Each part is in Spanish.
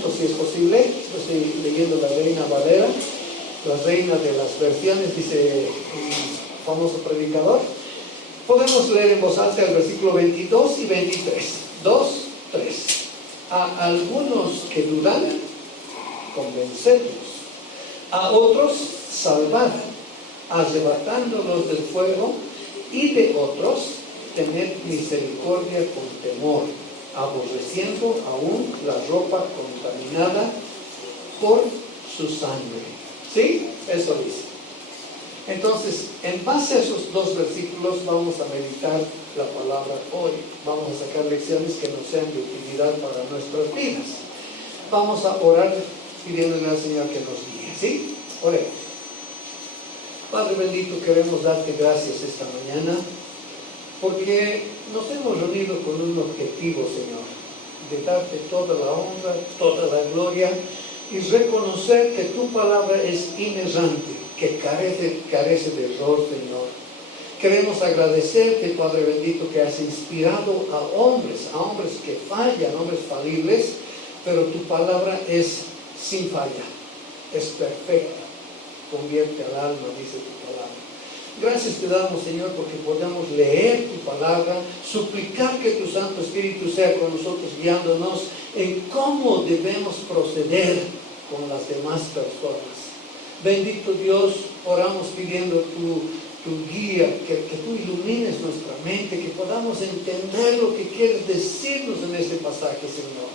juntos si es posible. Estoy leyendo la Reina Valera, la reina de las versiones, dice un famoso predicador. Podemos leer en voz alta el versículo 22 y 23. 2, 3. A algunos que dudan, convencerlos. A otros, salvad, arrebatándolos del fuego. Y de otros, tened misericordia con temor, aborreciendo aún la ropa contaminada por su sangre. ¿Sí? Eso dice. Entonces, en base a esos dos versículos vamos a meditar la palabra hoy. Vamos a sacar lecciones que nos sean de utilidad para nuestras vidas. Vamos a orar pidiéndole al Señor que nos guíe. ¿Sí? Oremos. Padre bendito, queremos darte gracias esta mañana porque nos hemos reunido con un objetivo, Señor, de darte toda la honra, toda la gloria y reconocer que tu palabra es inerrante, que carece de error, Señor. Queremos agradecerte, Padre bendito, que has inspirado a hombres que fallan, hombres falibles, pero tu palabra es sin falla, es perfecta, convierte al alma, dice tu palabra. Gracias te damos, Señor, porque podamos leer tu palabra, suplicar que tu Santo Espíritu sea con nosotros, guiándonos en cómo debemos proceder con las demás personas. Bendito Dios, oramos pidiendo tu guía, que tú ilumines nuestra mente, que podamos entender lo que quieres decirnos en este pasaje, Señor.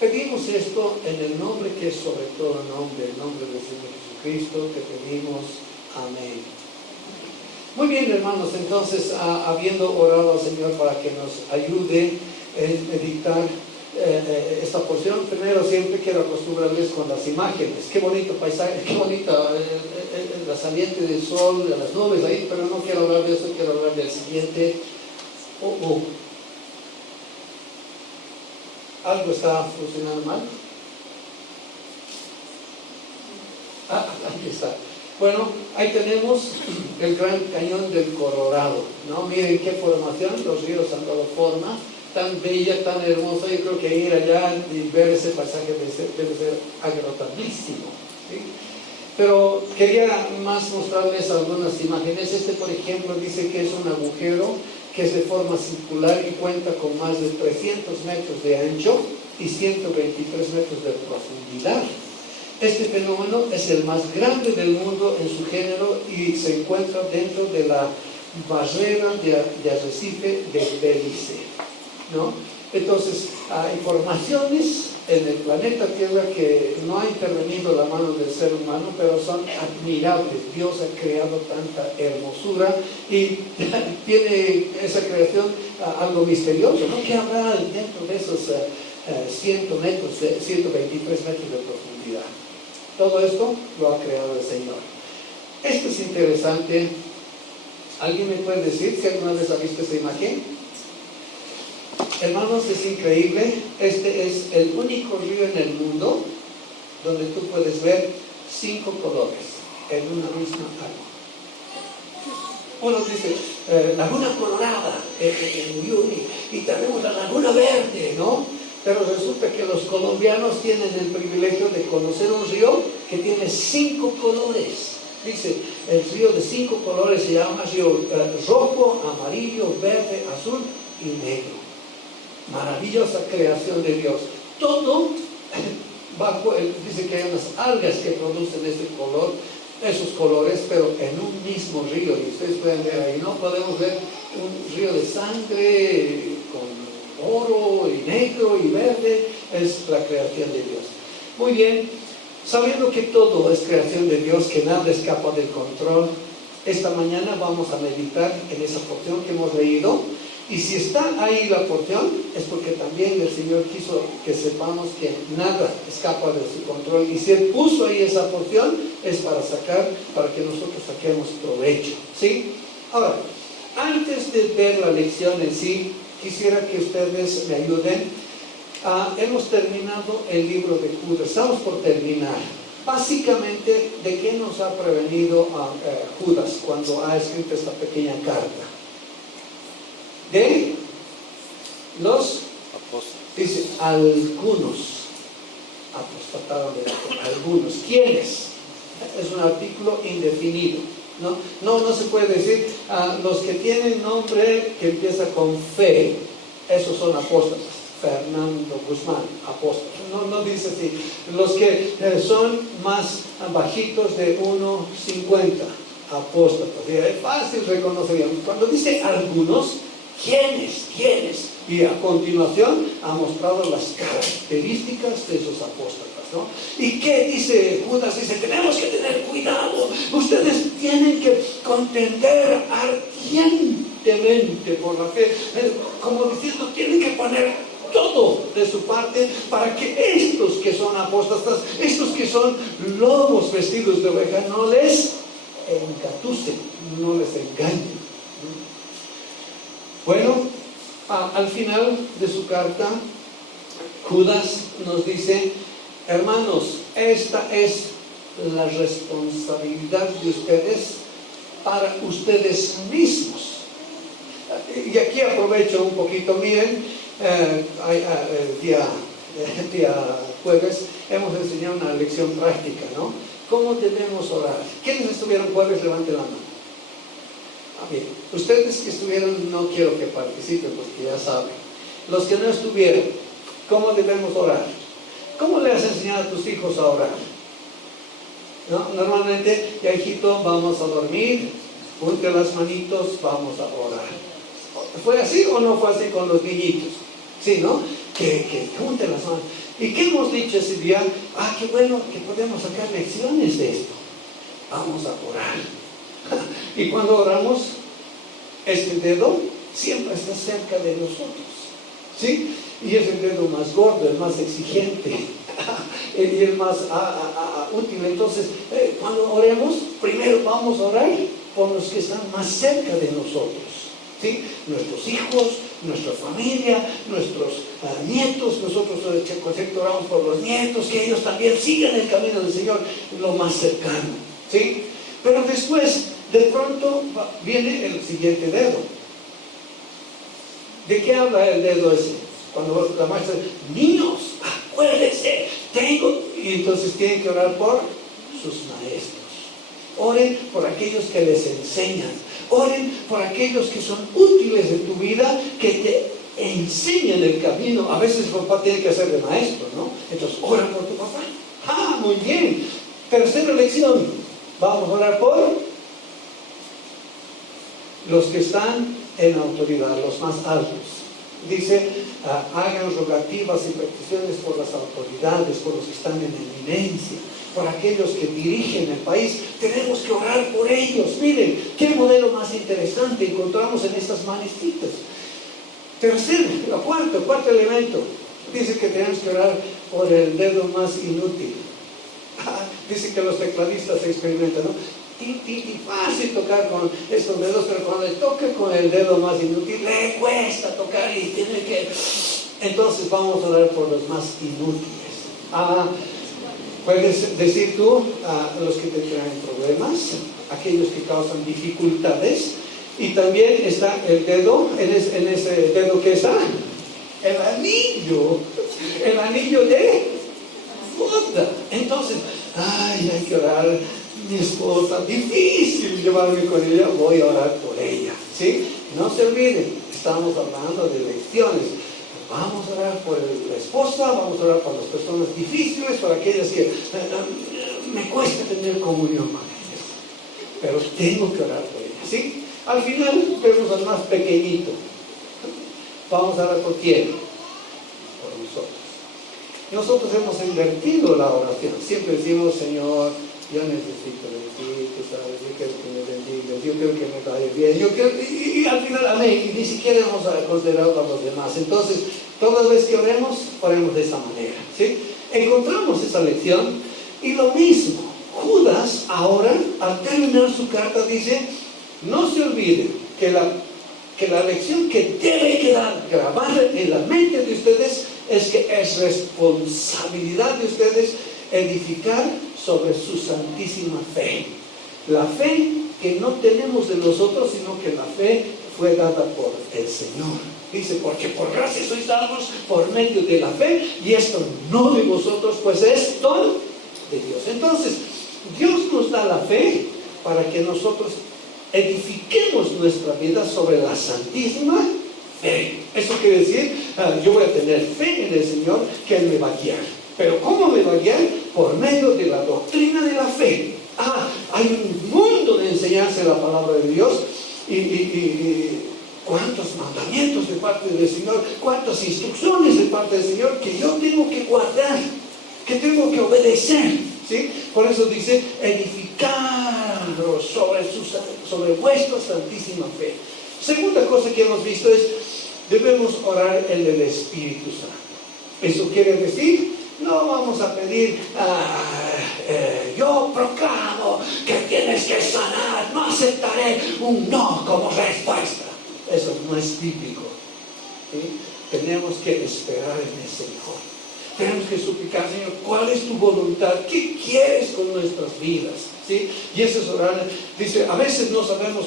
Pedimos esto en el nombre que es sobre todo nombre, el nombre del Señor Jesucristo, que pedimos. Amén. Muy bien, hermanos, entonces, habiendo orado al Señor para que nos ayude en meditar esta porción, primero siempre quiero acostumbrarles con las imágenes. Qué bonito paisaje, qué bonita la saliente del sol, de las nubes ahí, pero no quiero hablar de eso, quiero hablar del siguiente. ¿Algo está funcionando mal? Aquí está. Bueno, ahí tenemos el Gran Cañón del Colorado, ¿no? Miren qué formación, los ríos han dado forma, tan bella, tan hermosa. Yo creo que ir allá y ver ese paisaje debe ser agradabilísimo, ¿sí? Pero quería más mostrarles algunas imágenes. Por ejemplo, dice que es un agujero que es de forma circular y cuenta con más de 300 metros de ancho y 123 metros de profundidad. Este fenómeno es el más grande del mundo en su género y se encuentra dentro de la barrera de arrecife de Belice, ¿no? Entonces, hay formaciones en el planeta Tierra que no ha intervenido la mano del ser humano, pero son admirables. Dios ha creado tanta hermosura y tiene esa creación algo misterioso, ¿no? ¿Qué habrá dentro de esos 100 metros, 123 metros de profundidad? Todo esto lo ha creado el Señor. Esto es interesante. ¿Alguien me puede decir si alguna vez ha visto esa imagen? Hermanos, es increíble. Este es el único río en el mundo donde tú puedes ver 5 colores en una misma agua. Uno dice, Laguna Colorada en Uyuni, y tenemos la Laguna Verde, ¿no? Pero resulta que los colombianos tienen el privilegio de conocer un río que tiene 5 colores. Dice, el río de 5 colores se llama río rojo, amarillo, verde, azul y negro. Maravillosa creación de Dios. Todo bajo, dice que hay unas algas que producen ese color, esos colores, pero en un mismo río. Y ustedes pueden ver ahí, ¿no? Podemos ver un río de sangre con oro y negro y verde. Es la creación de Dios. Muy bien, sabiendo que todo es creación de Dios, que nada escapa del control, esta mañana vamos a meditar en esa porción que hemos leído. Y si está ahí la porción, es porque también el Señor quiso que sepamos que nada escapa de su control. Y si Él puso ahí esa porción, es para que nosotros saquemos provecho, ¿sí? Ahora, antes de ver la lección en sí, quisiera que ustedes me ayuden. Hemos terminado el libro de Judas, estamos por terminar. Básicamente, ¿de qué nos ha prevenido Judas cuando ha escrito esta pequeña carta? De los apóstoles. Dice algunos. apostataron de la fe. Algunos. ¿Quiénes? Es un artículo indefinido. No se puede decir los que tienen nombre que empieza con fe, esos son apóstoles. Fernando Guzmán, apóstol. No dice así. Los que son más bajitos de 1,50, apóstoles. Es fácil reconocer. Cuando dice algunos, ¿quiénes? Y a continuación ha mostrado las características de esos apóstoles, ¿no? ¿Y qué dice Judas? Dice, tenemos que tener cuidado. Ustedes tienen que contender ardientemente por la fe. Como diciendo, tienen que poner todo de su parte para que estos que son apóstatas, estos que son lobos vestidos de oveja, no les engatusen, no les engañen. Bueno, al final de su carta, Judas nos dice, hermanos, esta es la responsabilidad de ustedes para ustedes mismos. Y aquí aprovecho un poquito, miren, el día jueves hemos enseñado una lección práctica, ¿no? ¿Cómo debemos orar? ¿Quiénes estuvieron jueves? Levanten la mano. Bien, ustedes que estuvieron, no quiero que participen porque ya saben. Los que no estuvieron, ¿cómo debemos orar? ¿Cómo le has enseñado a tus hijos a orar? ¿No? Normalmente, ya hijito, vamos a dormir, junte las manitos, vamos a orar. ¿Fue así o no fue así con los niñitos? Sí, ¿no? Que junten las manos. ¿Y qué hemos dicho ese día? Qué bueno que podemos sacar lecciones de esto. Vamos a orar. Y cuando oramos, este dedo siempre está cerca de nosotros, ¿sí? Y es el dedo más gordo, el más exigente y el más útil. Entonces, cuando oremos, primero vamos a orar por los que están más cerca de nosotros, ¿sí? Nuestros hijos, nuestra familia, nuestros nietos. Nosotros oramos por los nietos, que ellos también sigan el camino del Señor, lo más cercano, ¿sí? Pero después, de pronto, viene el siguiente dedo. ¿De qué habla el dedo ese? Cuando la maestra dice, niños, acuérdense, y entonces tienen que orar por sus maestros. Oren por aquellos que les enseñan. Oren por aquellos que son útiles en tu vida, que te enseñan el camino. A veces el papá tiene que hacer de maestro, ¿no? Entonces, ora por tu papá. Muy bien. Tercera lección. Vamos a orar por los que están en autoridad, los más altos. Dice, hagan rogativas y peticiones por las autoridades, por los que están en eminencia, por aquellos que dirigen el país. Tenemos que orar por ellos. Miren, qué modelo más interesante encontramos en estas manecitas. Cuarto elemento. Dice que tenemos que orar por el dedo más inútil. Dice que los tecladistas se experimentan, ¿no? Fácil tocar con estos dedos, pero cuando le toca con el dedo más inútil, le cuesta tocar y tiene que... Entonces vamos a orar por los más inútiles. Puedes decir tú a los que te traen problemas, aquellos que causan dificultades, y también está el dedo, en ese dedo que está, el anillo de boda. Entonces, hay que orar. Mi esposa, difícil llevarme con ella, voy a orar por ella, ¿sí? No se olviden, estamos hablando de lecciones. Vamos a orar por la esposa, vamos a orar por las personas difíciles, por aquellas que me cuesta tener comunión con ellas, pero tengo que orar por ellas, ¿sí? Al final vemos al más pequeñito. Vamos a orar por quién? Por nosotros. Nosotros hemos invertido la oración. Siempre decimos, Señor, yo necesito de ti, tú sabes, yo quiero que me bendigas, yo quiero que me vaya bien, y al final, amén, y ni siquiera hemos considerado a los demás. Entonces, toda vez que oremos de esa manera, ¿sí? Encontramos esa lección, y lo mismo, Judas ahora, al terminar su carta, dice, no se olviden que la lección que debe quedar grabada en la mente de ustedes es que es responsabilidad de ustedes edificar sobre su santísima fe. La fe que no tenemos de nosotros, sino que la fe fue dada por el Señor. Dice, porque por gracia sois salvos por medio de la fe, y esto no de vosotros, pues es don de Dios. Entonces, Dios nos da la fe para que nosotros edifiquemos nuestra vida sobre la santísima fe. Eso quiere decir, yo voy a tener fe en el Señor, que Él me va a guiar. Pero ¿cómo me va a guiar? Por medio de la doctrina de la fe. Hay un mundo de enseñanza de la palabra de Dios, y cuántos mandamientos de parte del Señor, cuántas instrucciones de parte del Señor que yo tengo que guardar, que tengo que obedecer, ¿sí? Por eso dice, edificando sobre vuestra santísima fe. Segunda cosa que hemos visto es, debemos orar en el Espíritu Santo. Eso quiere decir, no vamos a pedir, yo proclamo que tienes que sanar, no aceptaré un no como respuesta. Eso no es bíblico, ¿sí? Tenemos que esperar en el Señor. Tenemos que suplicar, Señor, ¿cuál es tu voluntad? ¿Qué quieres con nuestras vidas? ¿Sí? Y eso es orar. Dice, a veces no sabemos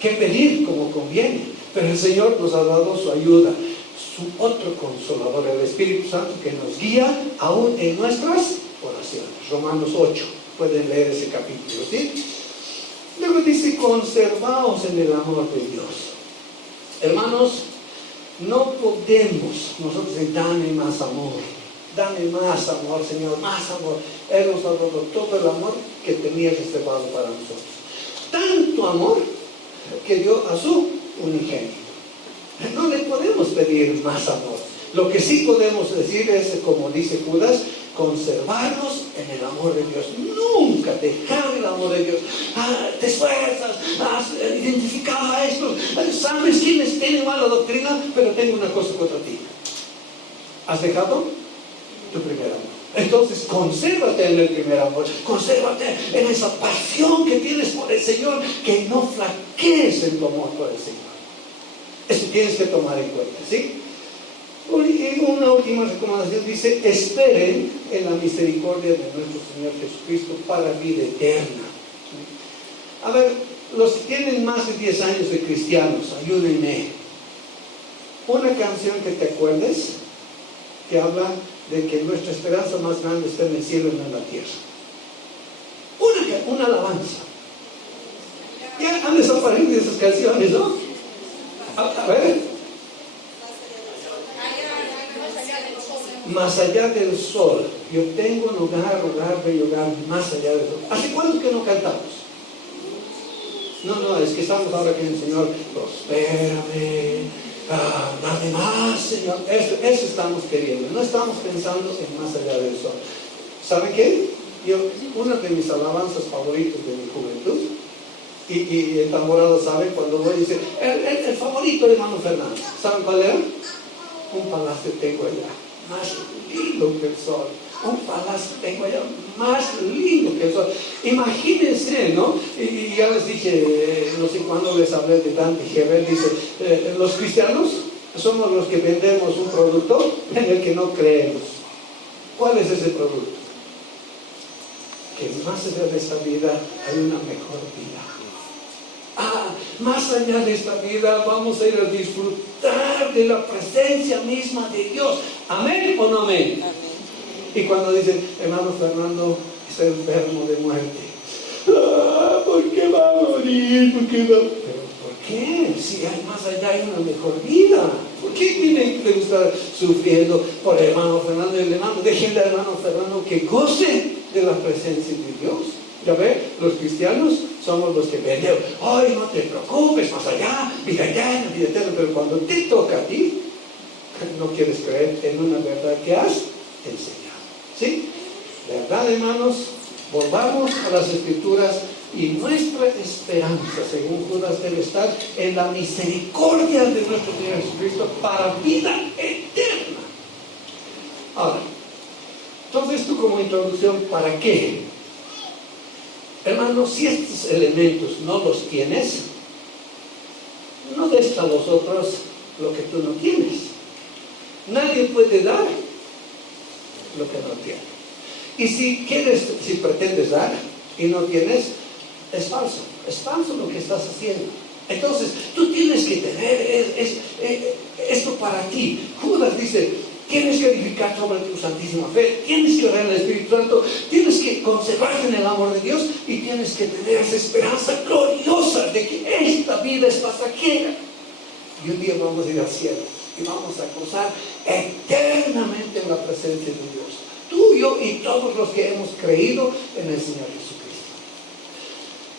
qué pedir como conviene, pero el Señor nos ha dado su ayuda, su otro consolador, el Espíritu Santo, que nos guía aún en nuestras oraciones. Romanos 8, pueden leer ese capítulo, ¿sí? Luego dice, conservaos en el amor de Dios. Hermanos, no podemos nosotros decir, dame más amor, Señor, más amor. Él nos ha dado todo el amor que tenía reservado para nosotros. Tanto amor que dio a su unigénito. No le podemos pedir más amor. Lo que sí podemos decir es, como dice Judas, conservarnos en el amor de Dios. Nunca dejar el amor de Dios. Te esfuerzas, has identificado a estos, sabes quiénes tienen mala doctrina, pero tengo una cosa contra ti. ¿Has dejado tu primer amor? Entonces, consérvate en el primer amor, consérvate en esa pasión que tienes por el Señor, que no flaquees en tu amor por el Señor. Eso tienes que tomar en cuenta, ¿sí? Y una última recomendación dice, esperen en la misericordia de nuestro Señor Jesucristo para vida eterna. A ver, los que tienen más de 10 años de cristianos, ayúdenme. Una canción que te acuerdes, que habla de que nuestra esperanza más grande está en el cielo y no en la tierra. Una alabanza. Ya han desaparecido esas canciones, ¿no? A ver. Más allá del sol, yo tengo un hogar, bello hogar, más allá del sol. ¿Hace cuánto que no cantamos? No, es que estamos ahora que el Señor, prospérame, dame más, Señor. Eso estamos queriendo, no estamos pensando en más allá del sol. ¿Saben qué? Una de mis alabanzas favoritas de mi juventud, y el tamborado sabe, cuando voy y dice, el favorito de hermano Fernando, ¿saben cuál era? Un palacio tengo allá, más lindo que el sol. Un palacio tengo allá, más lindo que el sol. Imagínense, ¿no? Y ya les dije, no sé cuándo les hablé de Dante Gebel, dice, los cristianos somos los que vendemos un producto en el que no creemos. ¿Cuál es ese producto? Que más allá de esta vida hay una mejor vida. Más allá de esta vida vamos a ir a disfrutar de la presencia misma de Dios. ¿Amén o no amén? Amén. Y cuando dicen, hermano Fernando está enfermo de muerte, ¿por qué va a morir? ¿Pero por qué? Si hay más allá, hay una mejor vida. ¿Por qué tienen que estar sufriendo por el hermano Fernando? El hermano, déjenle al hermano Fernando que goce de la presencia de Dios. Ya ve, los cristianos somos los que vendemos. Ay, no te preocupes, más allá, vida eterna. Pero cuando te toca a ti, no quieres creer en una verdad que has enseñado. ¿Sí? ¿Verdad, hermanos? Volvamos a las Escrituras y nuestra esperanza, según Judas, debe estar en la misericordia de nuestro Señor Jesucristo para vida eterna. Ahora, entonces tú como introducción, ¿para qué? Hermanos, si estos elementos no los tienes, no des a los otros lo que tú no tienes. Nadie puede dar lo que no tiene. Y si pretendes dar y no tienes, es falso lo que estás haciendo. Entonces, tú tienes que tener esto para ti. Judas dice, tienes que edificar sobre tu santísima fe, tienes que orar al Espíritu Santo, tienes que conservarte en el amor de Dios y tienes que tener esa esperanza gloriosa de que esta vida es pasajera. Y un día vamos a ir al cielo y vamos a gozar eternamente en la presencia de Dios. Tú, yo y todos los que hemos creído en el Señor Jesucristo.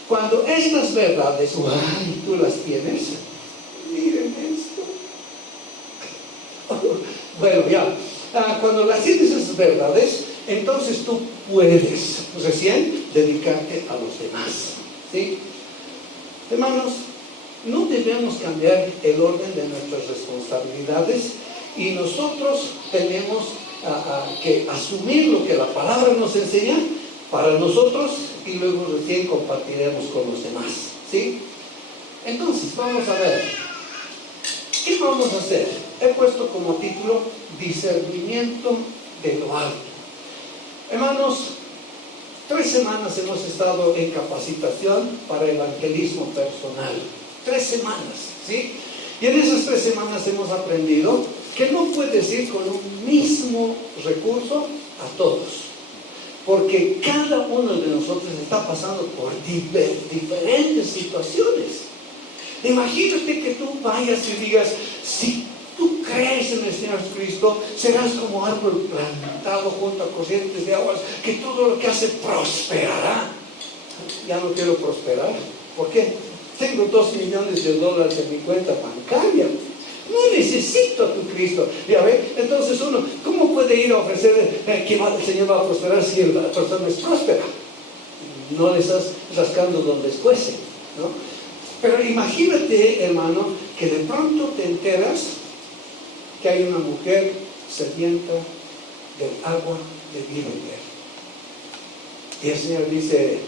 Cuando estas verdades, tú las tienes, miren esto. Bueno, ya, cuando las tienes esas verdades, entonces tú puedes recién dedicarte a los demás, ¿sí? Hermanos, no debemos cambiar el orden de nuestras responsabilidades y nosotros tenemos que asumir lo que la palabra nos enseña para nosotros y luego recién compartiremos con los demás, ¿sí? Entonces, vamos a ver, ¿qué vamos a hacer? He puesto como título discernimiento de lo alto. Hermanos, 3 semanas hemos estado en capacitación para evangelismo personal. 3 semanas, ¿sí? Y en esas 3 semanas hemos aprendido que no puedes ir con un mismo recurso a todos, porque cada uno de nosotros está pasando por diferentes situaciones. Imagínate que tú vayas y digas, si tú crees en el Señor Jesucristo, serás como árbol plantado junto a corrientes de aguas, que todo lo que hace prosperará. Ya no quiero prosperar. ¿Por qué? Tengo $2 millones en mi cuenta bancaria. No necesito a tu Cristo. ¿Ya ve? Entonces uno, ¿cómo puede ir a ofrecer que el Señor va a prosperar si la persona es próspera? No le estás rascando donde escuece, ¿no? Pero imagínate, hermano, que de pronto te enteras que hay una mujer sedienta del agua de vida eterna. Y el Señor dice,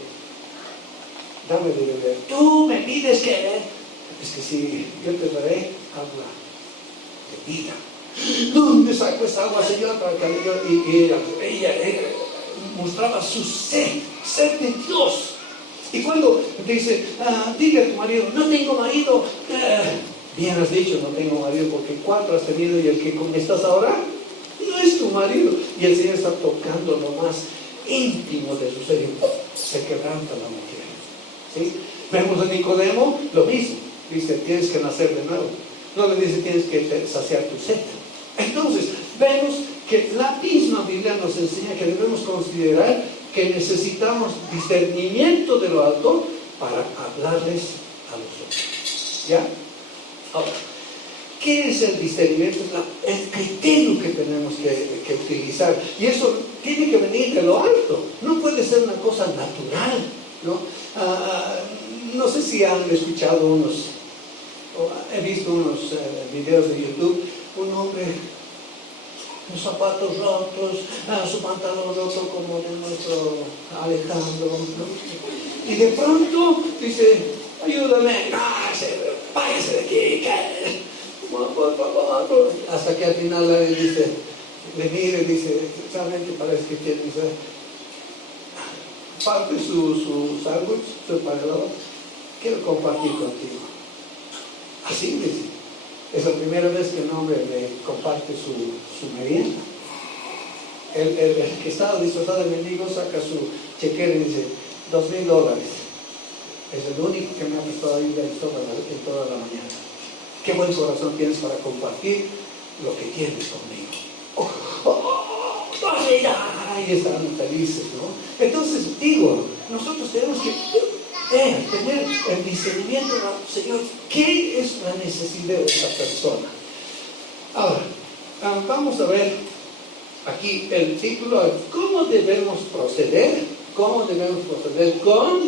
dame de beber. Tú me pides que, es que sí, yo te daré agua de vida. ¿Dónde saco esa agua, Señor? Para que y ella mostraba su sed de Dios. Y cuando dice, dile a tu marido, no tengo marido, bien has dicho, no tengo marido, porque 4 has tenido y el que con estás ahora no es tu marido. Y el Señor está tocando lo más íntimo de su ser y se quebranta la mujer, ¿sí? Vemos a Nicodemo, lo mismo, dice, tienes que nacer de nuevo. No le dice, tienes que saciar tu sed. Entonces, vemos que la misma Biblia nos enseña que debemos considerar que necesitamos discernimiento de lo alto para hablarles a los otros. ¿Ya? Ahora, ¿qué es el discernimiento? Es el criterio que tenemos que utilizar. Y eso tiene que venir de lo alto. No puede ser una cosa natural, ¿no? No sé si han escuchado he visto unos videos de YouTube, un hombre, los zapatos rotos, su pantalón roto como de nuestro Alejandro, ¿no? Y de pronto dice, ayúdame, váyase de aquí, por favor. Hasta que al final le dice, le mira y dice, realmente parece que tiene parte su sándwich, su empanado, quiero compartir contigo. Así dice. Es la primera vez que un hombre me comparte su merienda. El que estaba disfrazado de mendigo saca su chequera y dice, $2,000. Es el único que me ha prestado ayuda en toda la mañana. Qué buen corazón tienes para compartir lo que tienes conmigo. Y están felices, ¿no? Entonces digo, nosotros tenemos que tener el discernimiento, Señor, ¿qué es la necesidad de esta persona? Ahora, vamos a ver aquí el título, ¿cómo debemos proceder? ¿Cómo debemos proceder con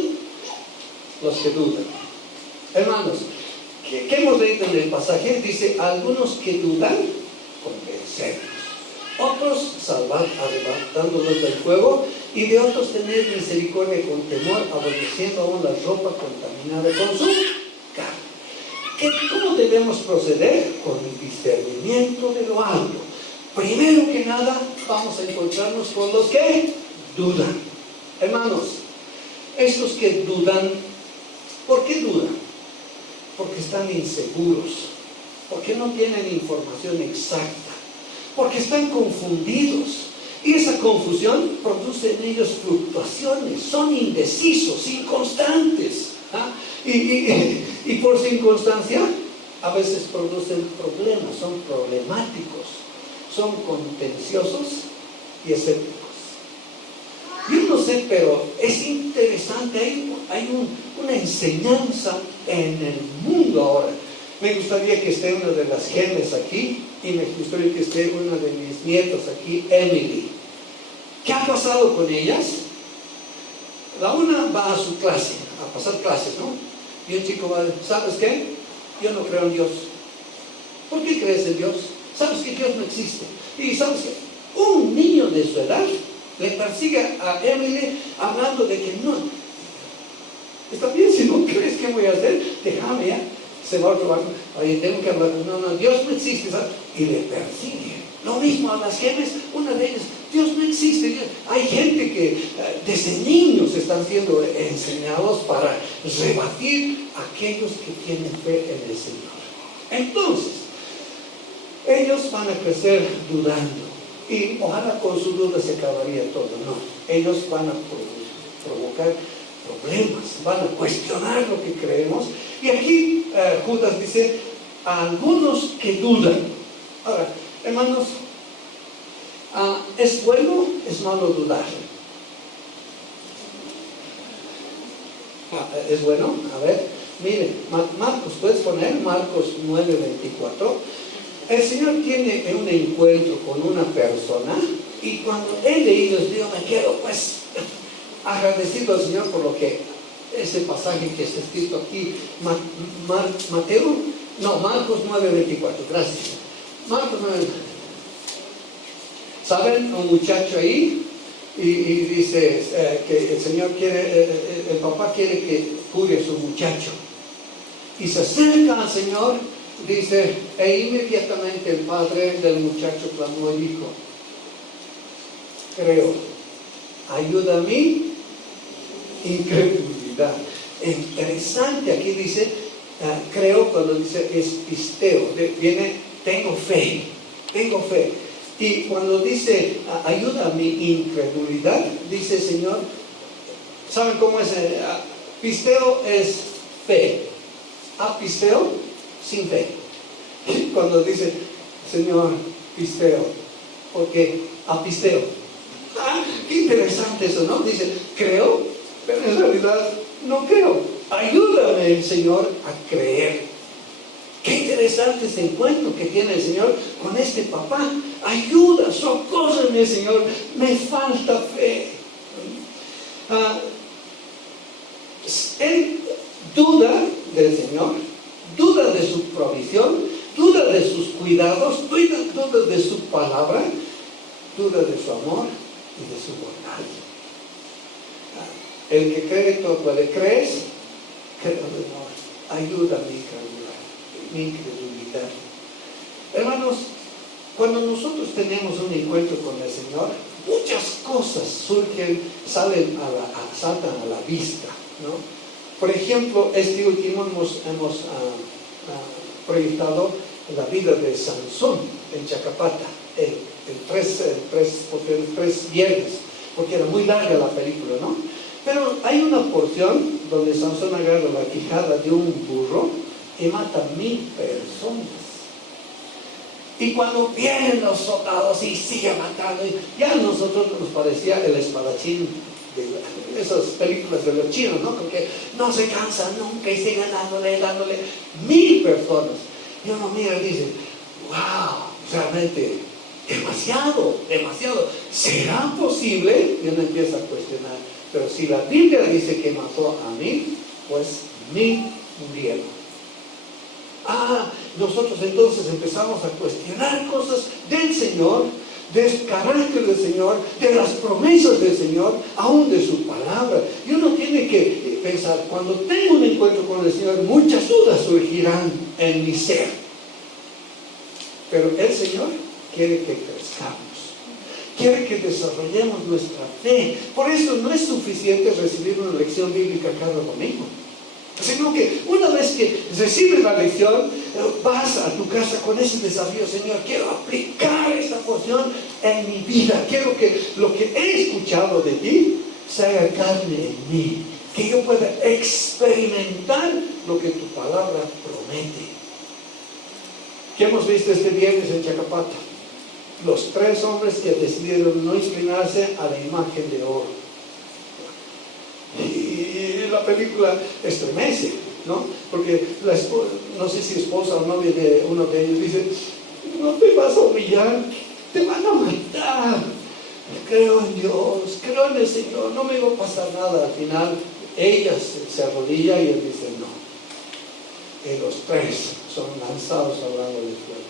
los que dudan? Hermanos, ¿qué hemos leído en el pasaje? Dice, algunos que dudan, convencerlos. Otros salvar arrebatándolos del fuego, y de otros tener misericordia con temor, aborreciendo aún la ropa contaminada con su carne. ¿Cómo debemos proceder? Con el discernimiento de lo alto. Primero que nada, vamos a encontrarnos con los que dudan. Hermanos, estos que dudan, ¿por qué dudan? porque están inseguros, porque no tienen información exacta, porque están confundidos. Y esa confusión produce en ellos fluctuaciones, son indecisos, inconstantes. ¿Ah? Y por su inconstancia a veces producen problemas, son problemáticos, son contenciosos y escépticos. Yo no sé, pero es interesante, hay una enseñanza en el mundo ahora. Me gustaría que esté una de las genes aquí y me gustaría que esté una de mis nietos aquí, Emily. ¿Qué ha pasado con ellas? La una va a su clase, a pasar clases, ¿no? Y el chico va a decir, ¿sabes qué? Yo no creo en Dios. ¿Por qué crees en Dios? ¿Sabes que Dios no existe? Y ¿sabes qué? Un niño de su edad le persigue a Emily hablando de que no. Está bien, si no crees, ¿qué voy a hacer? Déjame ya. Se va a otro barco. Oye, tengo que hablar. No, Dios no existe, ¿sabes? Y le persigue. Lo mismo a las genes, una de ellas, Dios no existe. Hay gente que desde niños están siendo enseñados para rebatir a aquellos que tienen fe en el Señor. Entonces, ellos van a crecer dudando. Y ojalá con su duda se acabaría todo. No, ellos van a provocar problemas, van a cuestionar lo que creemos. Y aquí Judas dice, a algunos que dudan. Ahora, hermanos, ¿es bueno? ¿Es malo dudar? ¿Es bueno? A ver, miren, Marcos, ¿puedes poner Marcos 9:24? El Señor tiene un encuentro con una persona y cuando he leído, yo me quedo pues agradecido al Señor por lo que ese pasaje que está escrito aquí, Marcos 9:24, gracias. Marcos 9. ¿Saben? Un muchacho ahí y dice que el Señor quiere, el papá quiere que cure a su muchacho. Y se acerca al Señor, dice, e inmediatamente el padre del muchacho clamó y dijo, creo, ayuda a mi incredulidad. Interesante, aquí dice, creo, cuando dice es pisteo, viene, tengo fe. Y cuando dice, ayuda a mi incredulidad, dice Señor, ¿saben cómo es? Pisteo es fe. Apisteo, sin fe. Cuando dice, Señor, pisteo, porque apisteo. Qué interesante eso, ¿no? Dice, creo, pero en realidad no creo. Ayúdame, Señor, a creer. Qué interesante ese encuentro que tiene el Señor con este papá. Ayuda, socórreme, Señor, me falta fe. Él duda del Señor, duda de su provisión, duda de sus cuidados, duda de su palabra, duda de su amor y de su bondad. El que cree todo puede. ¿Crees? Creo, Señor, ayuda a mi incredulidad. Hermanos, cuando nosotros tenemos un encuentro con el Señor, muchas cosas saltan a la vista, ¿no? Por ejemplo, este último hemos proyectado la vida de Sansón en Chacapata, el 3 viernes, porque era muy larga la película, ¿no? Pero hay una porción donde Sansón agarra la quijada de un burro y mata 1,000 personas. Y cuando vienen los soldados y sigue matando, ya a nosotros nos parecía el espadachín de esas películas de los chinos, ¿no? Porque no se cansa nunca y sigue dándole 1,000 personas. Y uno mira y dice, wow, realmente demasiado. ¿Será posible? Y uno empieza a cuestionar. Pero si la Biblia dice que mató a 1,000, pues 1,000 murieron. Nosotros entonces empezamos a cuestionar cosas del Señor, del carácter del Señor, de las promesas del Señor, aún de su palabra. Y uno tiene que pensar, cuando tengo un encuentro con el Señor, muchas dudas surgirán en mi ser. Pero el Señor quiere que crezcamos, quiere que desarrollemos nuestra fe. Por eso no es suficiente recibir una lección bíblica cada domingo. El Señor sino que una vez que recibes la lección, vas a tu casa con ese desafío: Señor, quiero aplicar esta porción en mi vida. Quiero que lo que he escuchado de ti sea carne en mí, que yo pueda experimentar lo que tu palabra promete. ¿Qué hemos visto este viernes en Chacapata? Los 3 hombres que decidieron no inclinarse a la imagen de oro. Y la película estremece, ¿no? Porque no sé si esposa o novia de uno de ellos dice: no te vas a humillar, te van a matar. Creo en Dios, creo en el Señor, no me va a pasar nada. Al final ella se arrodilla y él dice: no. Y los 3 son lanzados al lago de fuego.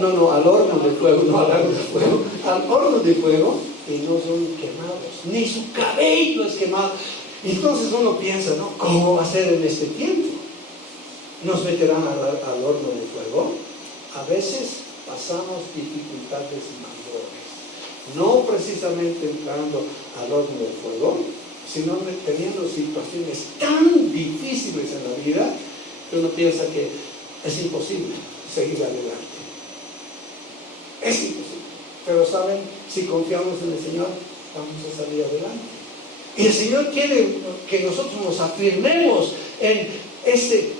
No, al horno de fuego, no al lago de fuego, al horno de fuego, y no son quemados, ni su cabello es quemado. Entonces uno piensa, ¿no? ¿Cómo va a ser en este tiempo? ¿Nos meterán al horno de fuego? A veces pasamos dificultades mayores, no precisamente entrando al horno de fuego, sino teniendo situaciones tan difíciles en la vida que uno piensa que es imposible seguir adelante. Es imposible. Pero saben, si confiamos en el Señor, vamos a salir adelante. Y el Señor quiere que nosotros nos afirmemos en ese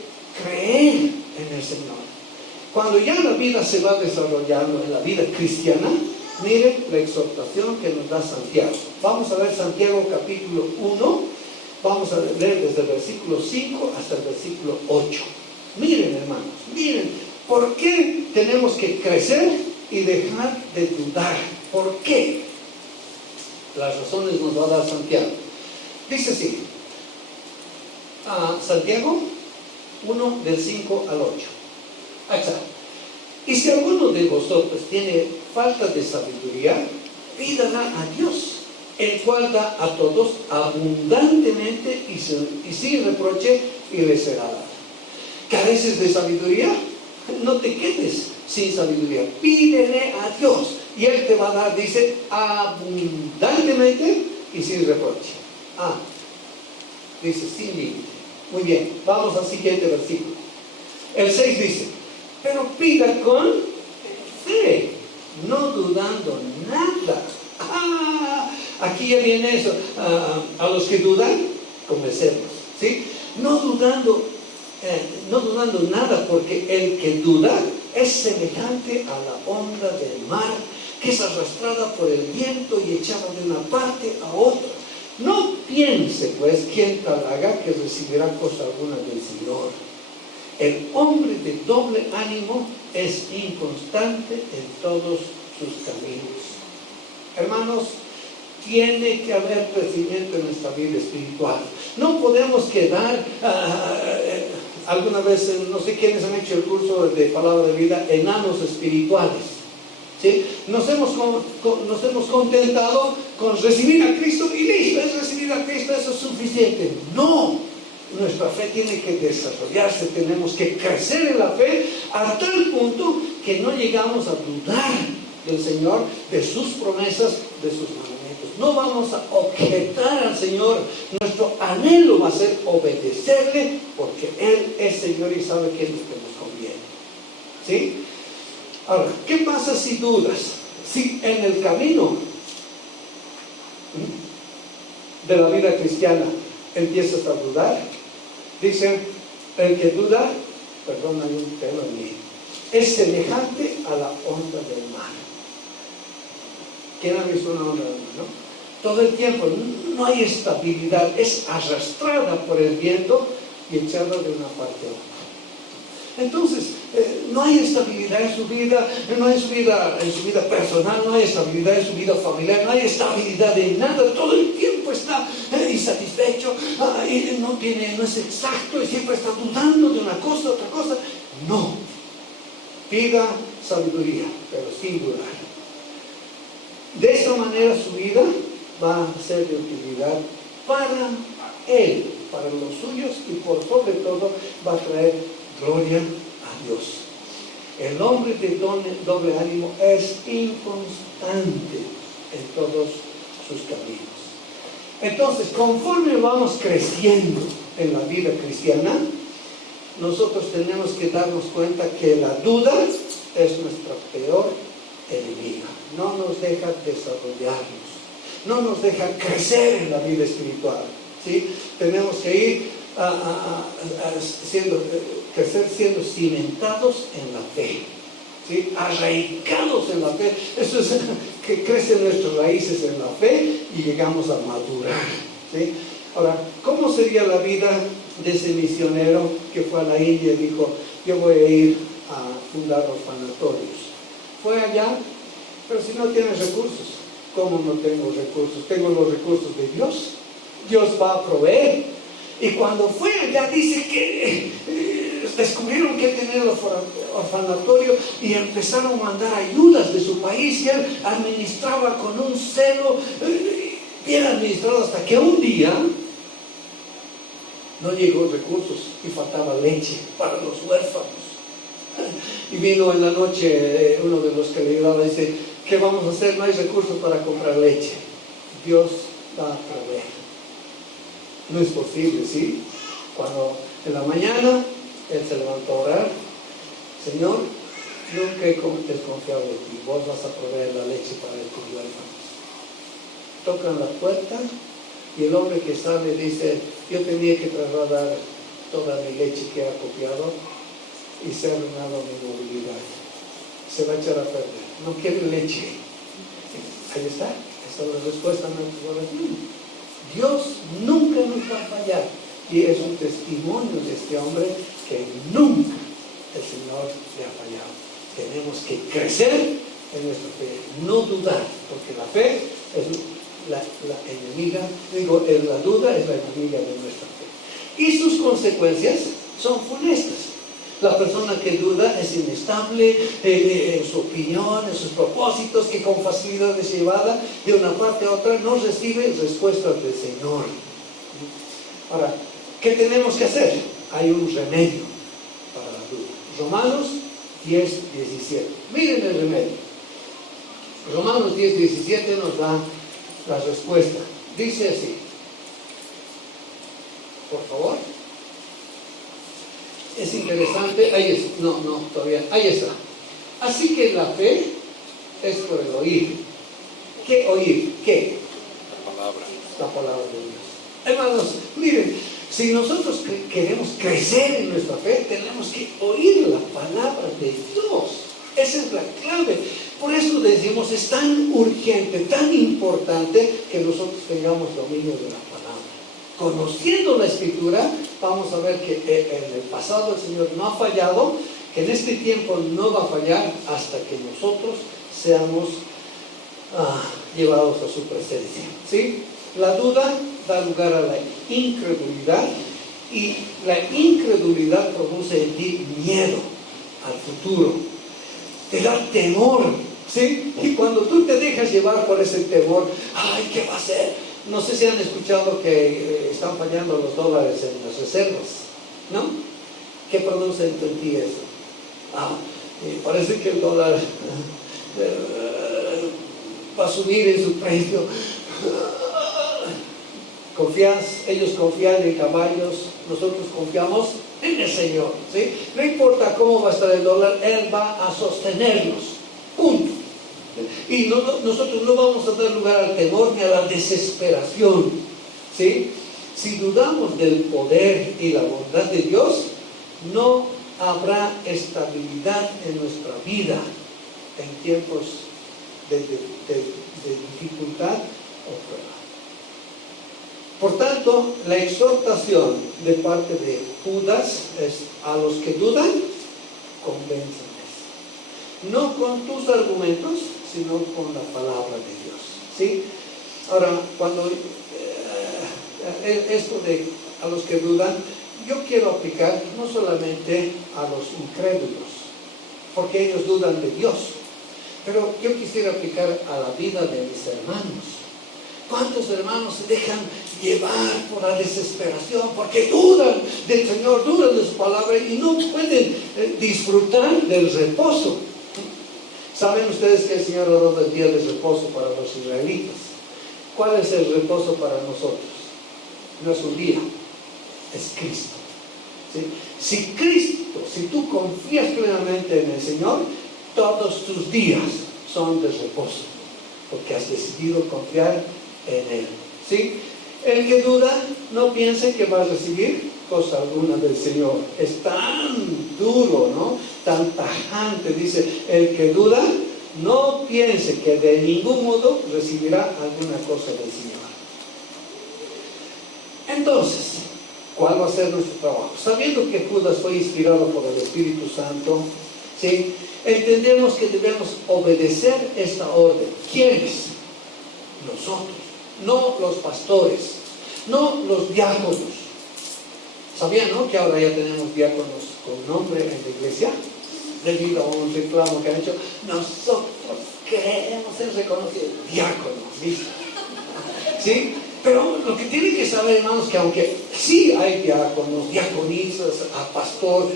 creer en el Señor. Cuando ya la vida se va desarrollando en la vida cristiana, miren la exhortación que nos da Santiago. Vamos a ver Santiago capítulo 1, vamos a leer desde el versículo 5 hasta el versículo 8. Miren, hermanos, miren, ¿por qué tenemos que crecer y dejar de dudar? ¿Por qué? Las razones nos va a dar Santiago. Dice así, Santiago 1 del 5 al 8. Ahí está. Y si alguno de vosotros tiene falta de sabiduría, pídala a Dios, el cual da a todos abundantemente y sin reproche, y le será dada. ¿Careces de sabiduría? No te quedes sin sabiduría. Pídele a Dios y Él te va a dar, dice, abundantemente y sin reproche. Dice, sin límite. Muy bien, vamos al siguiente versículo. El 6 dice: pero pida con fe, no dudando nada. Aquí ya viene eso. A los que dudan, convencerlos, ¿sí? No dudando nada, porque el que duda es semejante a la onda del mar, que es arrastrada por el viento y echada de una parte a otra. No piense pues quien tal haga que recibirá cosa alguna del Señor. El hombre de doble ánimo es inconstante en todos sus caminos. Hermanos, tiene que haber crecimiento en nuestra vida espiritual. No podemos quedar, alguna vez, no sé quiénes han hecho el curso de palabra de vida, enanos espirituales. ¿Sí? Nos hemos contentado con recibir a Cristo y listo, es recibir a Cristo, eso es suficiente. No, nuestra fe tiene que desarrollarse, tenemos que crecer en la fe a tal punto que no llegamos a dudar del Señor, de sus promesas, de sus mandamientos. No vamos a objetar al Señor, nuestro anhelo va a ser obedecerle, porque Él es Señor y sabe qué es lo que nos conviene. ¿Sí? Ahora, ¿qué pasa si dudas? Si en el camino de la vida cristiana empiezas a dudar, dicen, el que duda, perdón, hay un pelo en mí, es semejante a la onda del mar. ¿Quién ha visto una onda del mar, no? Todo el tiempo no hay estabilidad, es arrastrada por el viento y echada de una parte a otra. Entonces, no hay estabilidad en su vida, no hay en su vida personal, no hay estabilidad en su vida familiar, no hay estabilidad en nada. Todo el tiempo está insatisfecho, y no es exacto, y siempre está dudando de una cosa, otra cosa. No, pida sabiduría, pero sin dudar. De esta manera su vida va a ser de utilidad para Él, para los suyos, y por sobre todo va a traer gloria a Dios. El hombre de doble ánimo es inconstante en todos sus caminos. Entonces, conforme vamos creciendo en la vida cristiana, nosotros tenemos que darnos cuenta que la duda es nuestra peor enemiga. No nos deja desarrollarnos, no nos deja crecer en la vida espiritual, ¿sí? Tenemos que ir crecer siendo cimentados en la fe, ¿sí? Arraigados en la fe. Eso es que crecen nuestras raíces en la fe y llegamos a madurar, ¿sí? Ahora, ¿cómo sería la vida de ese misionero que fue a la India y dijo, yo voy a ir a fundar orfanatorios? Fue allá, pero si no tienes recursos. ¿Cómo no tengo recursos? Tengo los recursos de Dios. Dios va a proveer. Y cuando fue allá, dice que descubrieron que tenía el orfanatorio y empezaron a mandar ayudas de su país, y él administraba con un celo bien administrado, hasta que un día no llegó recursos y faltaba leche para los huérfanos. Y vino en la noche uno de los que le ayudaba y dice, ¿qué vamos a hacer? No hay recursos para comprar leche. Dios va a proveer. No es posible, ¿sí? Cuando en la mañana él se levantó a orar, Señor, nunca he desconfiado de ti, vos vas a proveer la leche para estos huérfanos. Tocan la puerta y el hombre que sale dice, yo tenía que trasladar toda mi leche que he acopiado y se ha arruinado mi movilidad. Se va a echar a perder. No quiere leche. Ahí está. Esa es la respuesta a nuestras oraciones. Dios nunca nos va a fallar. Y es un testimonio de este hombre que nunca el Señor le ha fallado. Tenemos que crecer en nuestra fe, no dudar, porque la fe es la enemiga, la duda es la enemiga de nuestra fe. Y sus consecuencias son funestas. La persona que duda es inestable en su opinión, en sus propósitos, que con facilidad es llevada de una parte a otra, no recibe respuestas del Señor. Ahora, ¿qué tenemos que hacer? Hay un remedio para la duda. Romanos 10:17. Miren el remedio. Romanos 10:17 nos da la respuesta. Dice así. Por favor. Es interesante. Ahí es. No, todavía. Ahí está. Así que la fe es por el oír. ¿Qué oír? ¿Qué? La palabra de Dios. Hermanos, miren, si nosotros queremos crecer en nuestra fe, tenemos que oír la palabra de Dios. Esa es la clave. Por eso decimos, es tan urgente, tan importante que nosotros tengamos dominio de la palabra. Conociendo la Escritura, vamos a ver que en el pasado el Señor no ha fallado, que en este tiempo no va a fallar hasta que nosotros seamos llevados a su presencia, ¿sí? La duda da lugar a la incredulidad, y la incredulidad produce en ti miedo al futuro, te da temor, ¿sí? Y cuando tú te dejas llevar por ese temor, ay, ¿qué va a hacer? No sé si han escuchado que están fallando los dólares en las reservas, ¿no? ¿Qué produce en ti eso? Parece que el dólar va a subir en su precio. Ellos confían en caballos, nosotros confiamos en el Señor, ¿sí? No importa cómo va a estar el dólar, Él va a sostenernos, punto. Y nosotros no vamos a dar lugar al temor ni a la desesperación, ¿sí? Si dudamos del poder y la bondad de Dios, no habrá estabilidad en nuestra vida en tiempos de dificultad o prueba. Por tanto, la exhortación de parte de Judas es: a los que dudan, convénceles. No con tus argumentos, sino con la palabra de Dios, ¿sí? Ahora, cuando esto de a los que dudan, yo quiero aplicar no solamente a los incrédulos, porque ellos dudan de Dios, pero yo quisiera aplicar a la vida de mis hermanos. ¿Cuántos hermanos se dejan llevar por la desesperación? Porque dudan del Señor, dudan de su palabra y no pueden disfrutar del reposo. ¿Saben ustedes que el Señor habló del día de reposo para los israelitas? ¿Cuál es el reposo para nosotros? No es un día, es Cristo. ¿Sí? Si tú confías plenamente en el Señor, todos tus días son de reposo, porque has decidido confiar en Él. ¿Sí? El que duda, no piense que va a recibir cosa alguna del Señor. Es tan duro, ¿no? Tan tajante, dice, el que duda, no piense que de ningún modo recibirá alguna cosa del Señor. Entonces, ¿cuál va a ser nuestro trabajo? Sabiendo que Judas fue inspirado por el Espíritu Santo, ¿sí? Entendemos que debemos obedecer esta orden. ¿Quiénes? Nosotros, no los pastores, no los diáconos. ¿Sabían, no? Que ahora ya tenemos diáconos con nombre en la iglesia, debido a un reclamo que han hecho. Nosotros queremos ser reconocidos diáconos, ¿listo? ¿Sí? Pero lo que tienen que saber, hermanos, que aunque sí hay diáconos, diaconisas, a pastor,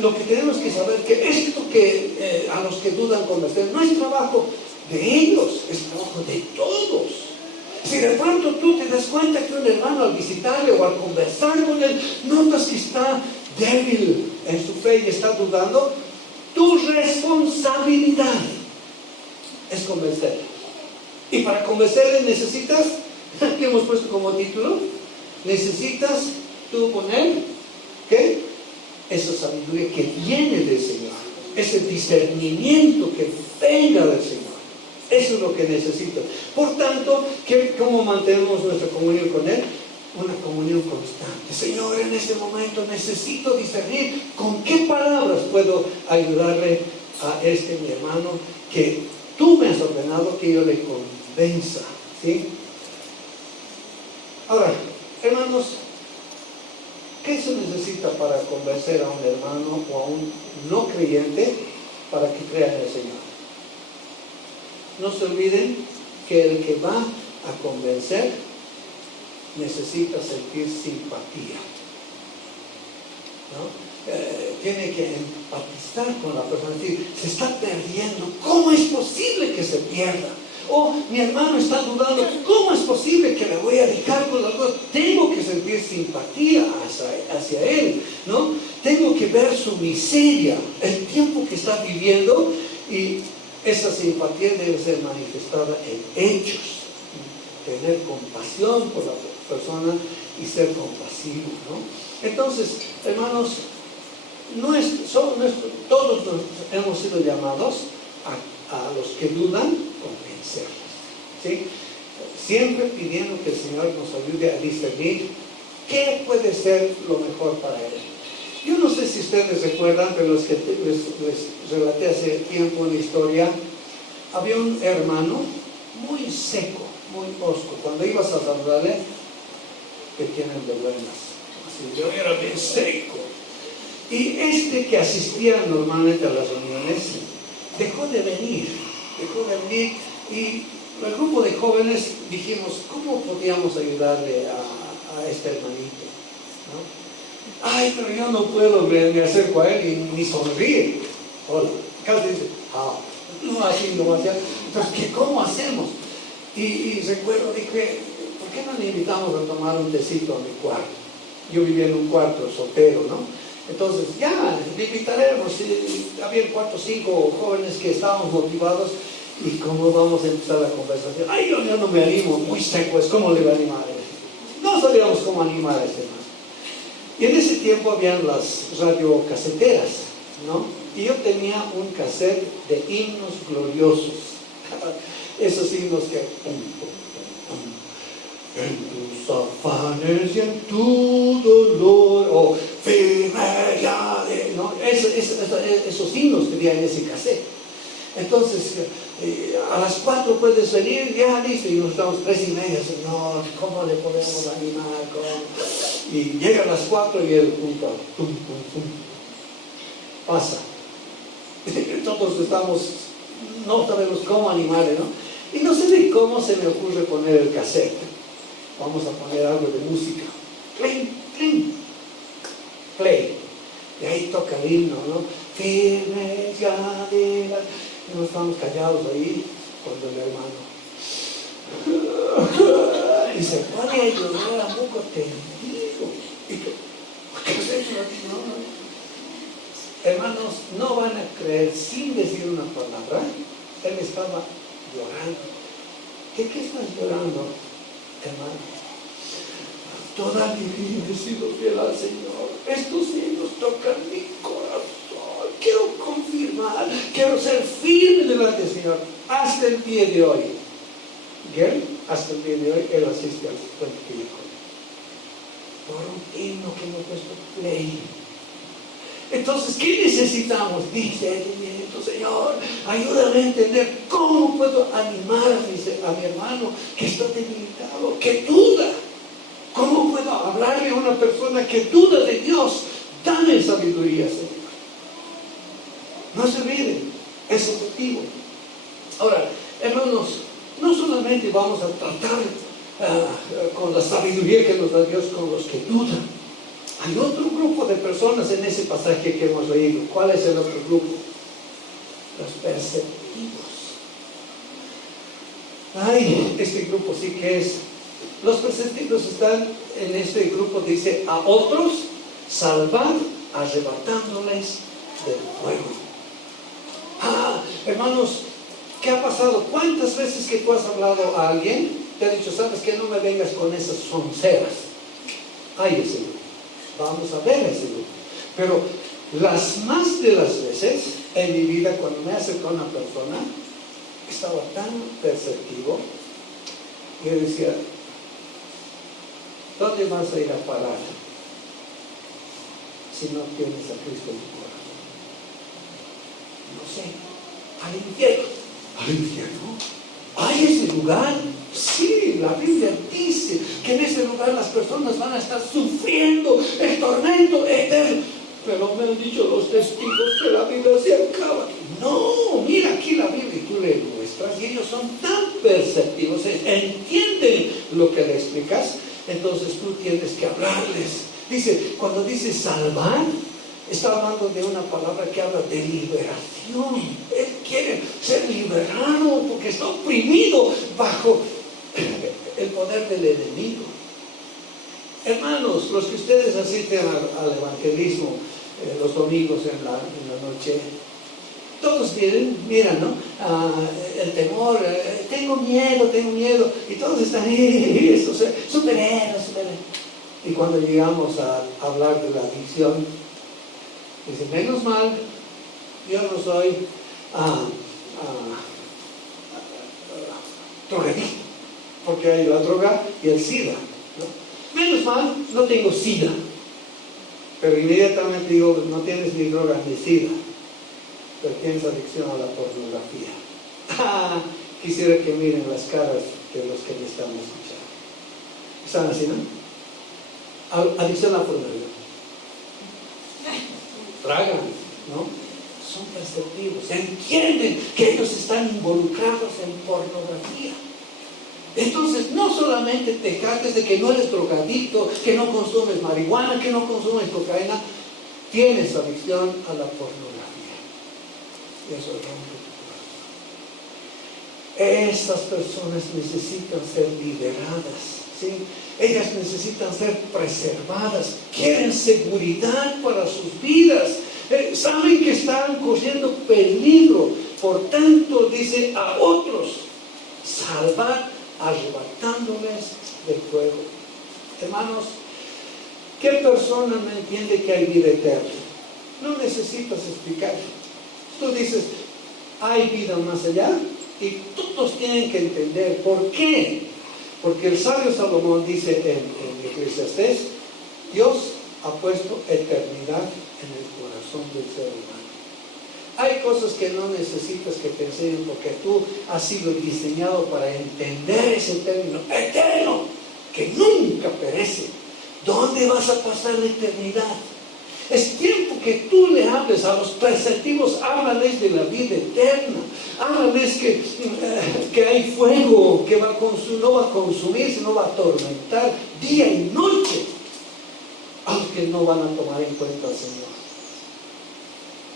lo que tenemos que saber que esto que a los que dudan convencer no es trabajo de ellos, es trabajo de todos. Si de pronto tú te das cuenta que un hermano al visitarle o al conversar con él, notas que está débil en su fe y está dudando, tu responsabilidad es convencerle. Y para convencerle necesitas, ¿qué hemos puesto como título? Necesitas tú poner, ¿qué? Esa sabiduría que viene del Señor, ese discernimiento que venga del Señor. Eso es lo que necesitas. Por tanto, ¿cómo mantenemos nuestra comunión con Él? Una comunión constante. Señor, en este momento necesito discernir con qué palabras puedo ayudarle a mi hermano que tú me has ordenado que yo le convenza, ¿sí? Ahora, hermanos, ¿qué se necesita para convencer a un hermano o a un no creyente para que crea en el Señor? No se olviden que el que va a convencer necesita sentir simpatía, ¿no? Tiene que empatizar con la persona, decir, se está perdiendo, ¿cómo es posible que se pierda? Oh, mi hermano está dudando, ¿cómo es posible que le voy a dejar con las cosas? Tengo que sentir simpatía hacia él, ¿no? Tengo que ver su miseria, el tiempo que está viviendo, y esa simpatía debe ser manifestada en hechos. Tener compasión por la persona y ser compasivo, ¿no? Entonces, hermanos, todos hemos sido llamados a los que dudan, convencerlos, ¿sí? Siempre pidiendo que el Señor nos ayude a discernir qué puede ser lo mejor para él. Yo no sé si ustedes recuerdan, pero los que les relaté hace tiempo en la historia, había un hermano muy seco, muy hosco. Cuando ibas a saludarle, te tienen de buenas. Así, yo era bien seco. Y que asistía normalmente a las reuniones, dejó de venir, y el grupo de jóvenes dijimos, ¿cómo podíamos ayudarle a este hermanito? ¿No? Ay, pero yo no puedo, me acerco a él y ni sonríe. Hola, casi dice, no así, no hacía. Entonces, ¿cómo hacemos? Y recuerdo, dije, ¿por qué no le invitamos a tomar un tecito a mi cuarto? Yo vivía en un cuarto soltero, ¿no? Entonces, ya, le invitaremos. Había 4 o 5 jóvenes que estábamos motivados. ¿Y cómo vamos a empezar la conversación? Ay, yo no me animo, muy seco, ¿cómo le va a animar? No sabíamos cómo animar a este hermano. Y en ese tiempo habían las radiocaseteras, ¿no? Y yo tenía un cassette de himnos gloriosos. Esos himnos que... En tus afanes y en tu dolor, o firme ya de... ¿no? Esos himnos que había en ese cassette. Entonces, a las 4 puedes venir, ya listo, y nos estamos 3:30, Señor, ¿cómo le podemos animar? Y llega a las 4 y el punto, pasa. Todos no sabemos cómo animarle, ¿no? Y no sé de cómo se me ocurre poner el cassette. Vamos a poner algo de música. Play. Y ahí toca el himno, ¿no? Firme ya de la... Y nos estamos callados ahí cuando el hermano y se pone a llorar a poco tendido. Hermanos, no van a creer sin decir una palabra. Él estaba llorando. ¿De qué estás llorando, hermano? Toda mi vida he sido fiel al Señor. Estos signos tocan mi corazón. Quiero confirmar, quiero ser firme delante del Señor hasta el día de hoy. Y él, hasta el día de hoy, él asiste al cuento por un himno que me ha puesto play. Entonces, ¿qué necesitamos? Dice el Señor, ayúdame a entender cómo puedo animar a mi hermano que está debilitado, que duda. ¿Cómo puedo hablarle a una persona que duda de Dios? Dame sabiduría, Señor. No se olviden, es objetivo. Ahora, hermanos, no solamente vamos a tratar con la sabiduría que nos da Dios con los que dudan. Hay otro grupo de personas en ese pasaje que hemos leído. ¿Cuál es el otro grupo? Los perceptivos. Ay, este grupo sí que es. Los perceptivos están en este grupo, dice, a otros salvar arrebatándoles del fuego. Hermanos, ¿qué ha pasado? ¿Cuántas veces que tú has hablado a alguien te ha dicho, sabes que no me vengas con esas sonceras? Hay ese grupo. Vamos a ver ese grupo. Pero las más de las veces en mi vida, cuando me acercó una persona, estaba tan perceptivo, y yo decía, ¿dónde vas a ir a parar si no tienes a Cristo en tu corazón? No sé, al infierno. ¿Al infierno? ¿Hay ese lugar? Sí, la Biblia dice que en ese lugar las personas van a estar sufriendo el tormento eterno. Pero me han dicho los testigos que la vida se acaba. No, mira aquí la Biblia y tú le muestras y ellos son tan perceptivos, entienden lo que le explicas, entonces tú tienes que hablarles. Dice, cuando dice salvar, está hablando de una palabra que habla de liberación. Él quiere ser liberado porque está oprimido bajo el poder del enemigo. Hermanos, los que ustedes asisten al evangelismo los domingos en la noche, todos miran, ¿no? El temor, tengo miedo, y todos están ahí, superhéroes. Y cuando llegamos a hablar de la adicción, dicen, menos mal, yo no soy drogadicto, porque hay la droga y el SIDA, ¿no? Menos mal, no tengo SIDA. Pero inmediatamente digo, no tienes ni droga ni SIDA, pero tienes adicción a la pornografía. Quisiera que miren las caras de los que me están escuchando. ¿Están así, no? Adicción a la pornografía. Tragan, ¿no? Son perceptivos, entienden que ellos están involucrados en pornografía. Entonces, no solamente te jactes de que no eres drogadicto, que no consumes marihuana, que no consumes cocaína, tienes adicción a la pornografía. Y eso rompe tu corazón. Estas personas necesitan ser liberadas, ¿sí? Ellas necesitan ser preservadas, quieren seguridad para sus vidas, saben que están corriendo peligro, por tanto, dice, a otros salvar arrebatándoles del fuego. Hermanos, ¿qué persona no entiende que hay vida eterna? No necesitas explicar. Tú dices, hay vida más allá, y todos tienen que entender. ¿Por qué? Porque el sabio Salomón dice en Eclesiastés, Dios ha puesto eternidad en el corazón del ser humano. Hay cosas que no necesitas que te enseñen porque tú has sido diseñado para entender ese término eterno, que nunca perece. ¿Dónde vas a pasar la eternidad? Es tiempo que tú le hables a los perceptivos, háblales de la vida eterna, háblales que hay fuego que no va a consumir, sino va a atormentar día y noche a los que no van a tomar en cuenta al Señor.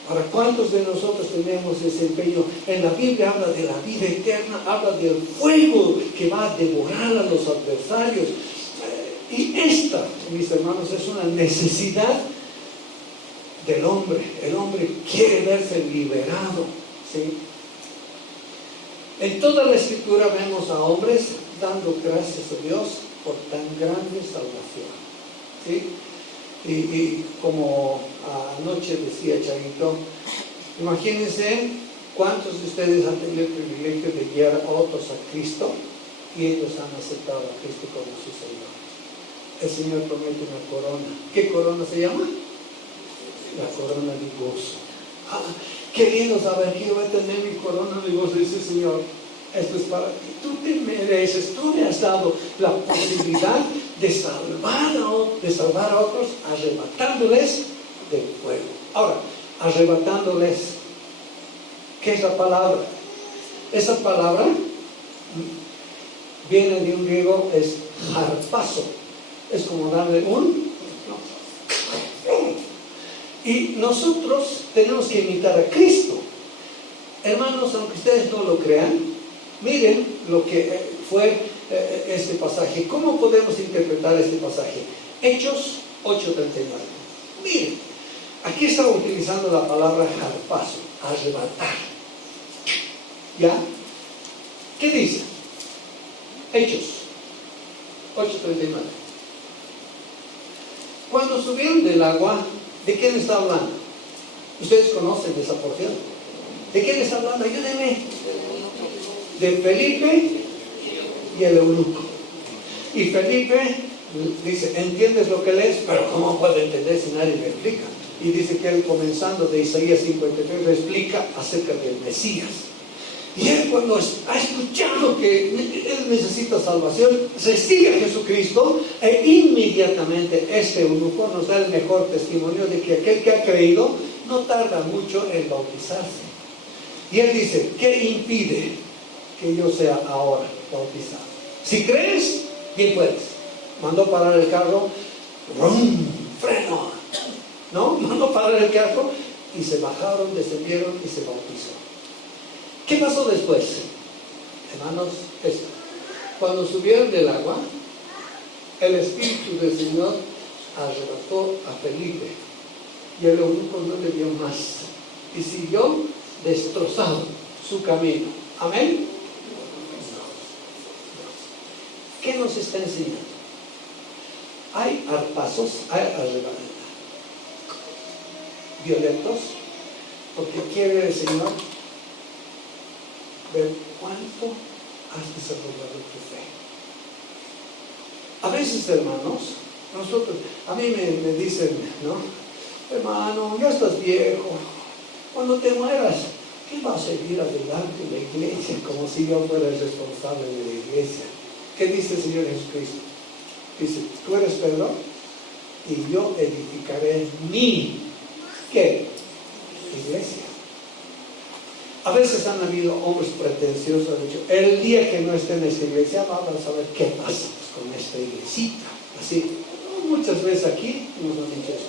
Ahora, ¿cuántos de nosotros tenemos ese empeño? En la Biblia habla de la vida eterna, habla del fuego que va a devorar a los adversarios. Y esta, mis hermanos, es una necesidad del hombre. El hombre quiere verse liberado, ¿sí? En toda la Escritura vemos a hombres dando gracias a Dios por tan grande salvación, ¿sí? Y como anoche decía Charito, imagínense cuántos de ustedes han tenido el privilegio de guiar a otros a Cristo y ellos han aceptado a Cristo como su Señor. El Señor promete una corona. ¿Qué corona se llama? La corona de gozo. Qué lindo saber que yo voy a tener mi corona de gozo. Dice Señor, esto es para ti. Tú te mereces, tú me has dado la posibilidad de salvar a otros, arrebatándoles del fuego. Ahora, arrebatándoles, ¿qué es la palabra? Esa palabra viene de un griego, es harpazo. Es como darle un... Y nosotros tenemos que imitar a Cristo. Hermanos, aunque ustedes no lo crean, miren lo que fue este pasaje. ¿Cómo podemos interpretar este pasaje? Hechos 8:39. Miren, aquí está utilizando la palabra harpazo, arrebatar. ¿Ya? ¿Qué dice? Hechos 8:39. Cuando subieron del agua, ¿de quién está hablando? Ustedes conocen esa porción. ¿De quién está hablando? Ayúdenme. De Felipe y el eunuco. Y Felipe dice, ¿entiendes lo que lees? Pero ¿cómo puedo entender si nadie me explica? Y dice que él, comenzando de Isaías 53, le explica acerca del Mesías. Y él, cuando ha escuchado que él necesita salvación, recibe a Jesucristo e inmediatamente este eunuco nos da el mejor testimonio de que aquel que ha creído no tarda mucho en bautizarse. Y él dice, ¿qué impide que yo sea ahora bautizado? Si crees, bien puedes. Mandó parar el carro, ¡rum! ¡Freno! ¿No? Mandó parar el carro y se bajaron, descendieron y se bautizó. ¿Qué pasó después? Hermanos, esto. Cuando subieron del agua, el Espíritu del Señor arrebató a Felipe y el eunuco no le dio más y siguió destrozado su camino. ¿Amén? ¿Qué nos está enseñando? Hay harpazos, hay arrebatamientos violentos, porque quiere el Señor ver cuánto has desarrollado tu fe. A veces, hermanos, a mí me dicen, ¿no? Hermano, ya estás viejo, cuando te mueras, ¿qué va a seguir adelante la iglesia? Como si yo fuera el responsable de la iglesia. ¿Qué dice el Señor Jesucristo? Dice, tú eres Pedro y yo edificaré mi, ¿qué? Iglesia. A veces han habido hombres pretenciosos, han dicho, el día que no esté en esta iglesia, vamos a ver qué pasa con esta iglesita. Así, muchas veces aquí nos han dicho eso.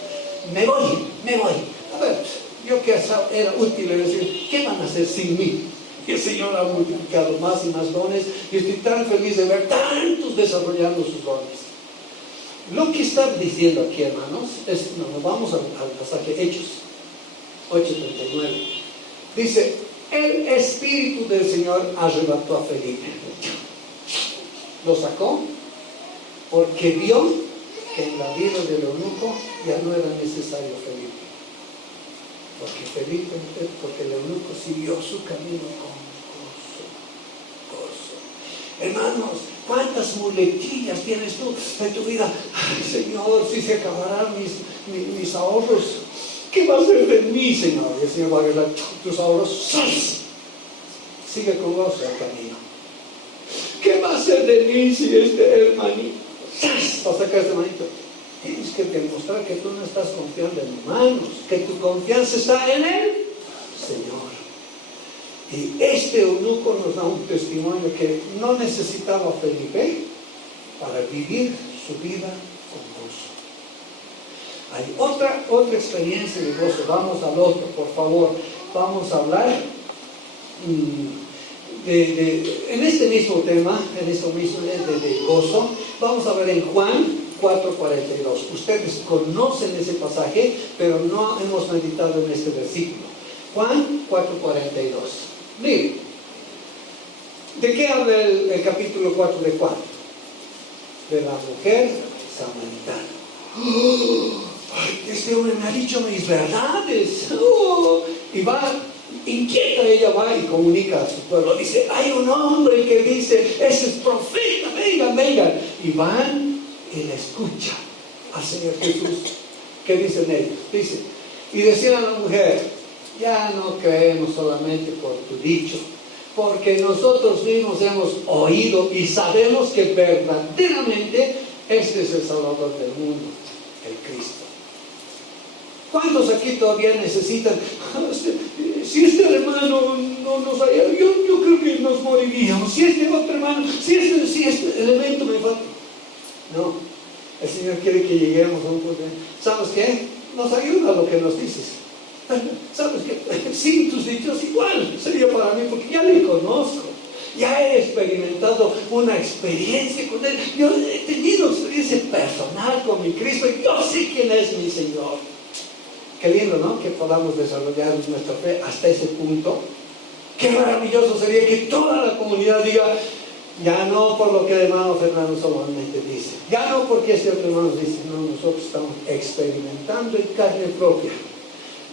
Me voy. A ver, yo que era útil decir, ¿qué van a hacer sin mí? Y el Señor ha multiplicado más y más dones y estoy tan feliz de ver tantos desarrollando sus dones. Lo que está diciendo aquí, hermanos, es, nos vamos al pasaje Hechos 8:39. Dice, el Espíritu del Señor arrebató a Felipe. Lo sacó porque vio que en la vida del eunuco ya no era necesario Felipe. Porque el eunuco siguió su camino con gozo. Hermanos, ¿cuántas muletillas tienes tú en tu vida? Ay, Señor, si se acabarán mis ahorros, ¿qué va a hacer de mí, Señor? Y el Señor va a agarrar tus ahorros. ¡Sas! Sigue con gozo el camino. ¿Qué va a hacer de mí si este hermanito? ¡Sas! Va a sacar este hermanito. Tienes que demostrar que tú no estás confiando en humanos, que tu confianza está en el Señor. Y este eunuco nos da un testimonio que no necesitaba a Felipe para vivir su vida con gozo. Hay otra experiencia de gozo. Vamos al otro, por favor. Vamos a hablar en este mismo tema, en esto mismo de gozo. Vamos a ver en Juan 4:42. Ustedes conocen ese pasaje, pero no hemos meditado en este versículo. Juan 4:42. Miren, ¿de qué habla el capítulo 4 de Juan? De la mujer samaritana. Ay, este hombre me ha dicho mis verdades. Y va, inquieta, ella va y comunica a su pueblo. Dice, hay un hombre que dice, ese es profeta, vengan. Y van y le escucha al Señor Jesús. ¿Qué dicen ellos? Dice, y decían a la mujer, ya no creemos solamente por tu dicho, porque nosotros mismos hemos oído y sabemos que verdaderamente este es el Salvador del mundo, el Cristo. ¿Cuántos aquí todavía necesitan? Si este hermano no nos haya, yo creo que nos moriríamos. Si este otro hermano, si este elemento me falta. No, el Señor quiere que lleguemos a un punto. ¿Sabes qué? Nos ayuda lo que nos dices. ¿Sabes qué? Sin tus dichos igual sería para mí, porque ya le conozco. Ya he experimentado una experiencia con Él. Yo he tenido experiencia personal con mi Cristo. Y yo sé quién es mi Señor. Qué lindo, ¿no? Que podamos desarrollar nuestra fe hasta ese punto. Qué maravilloso sería que toda la comunidad diga, ya no por lo que el hermano Fernando solamente dice, ya no porque este otro hermano dice, no, nosotros estamos experimentando en carne propia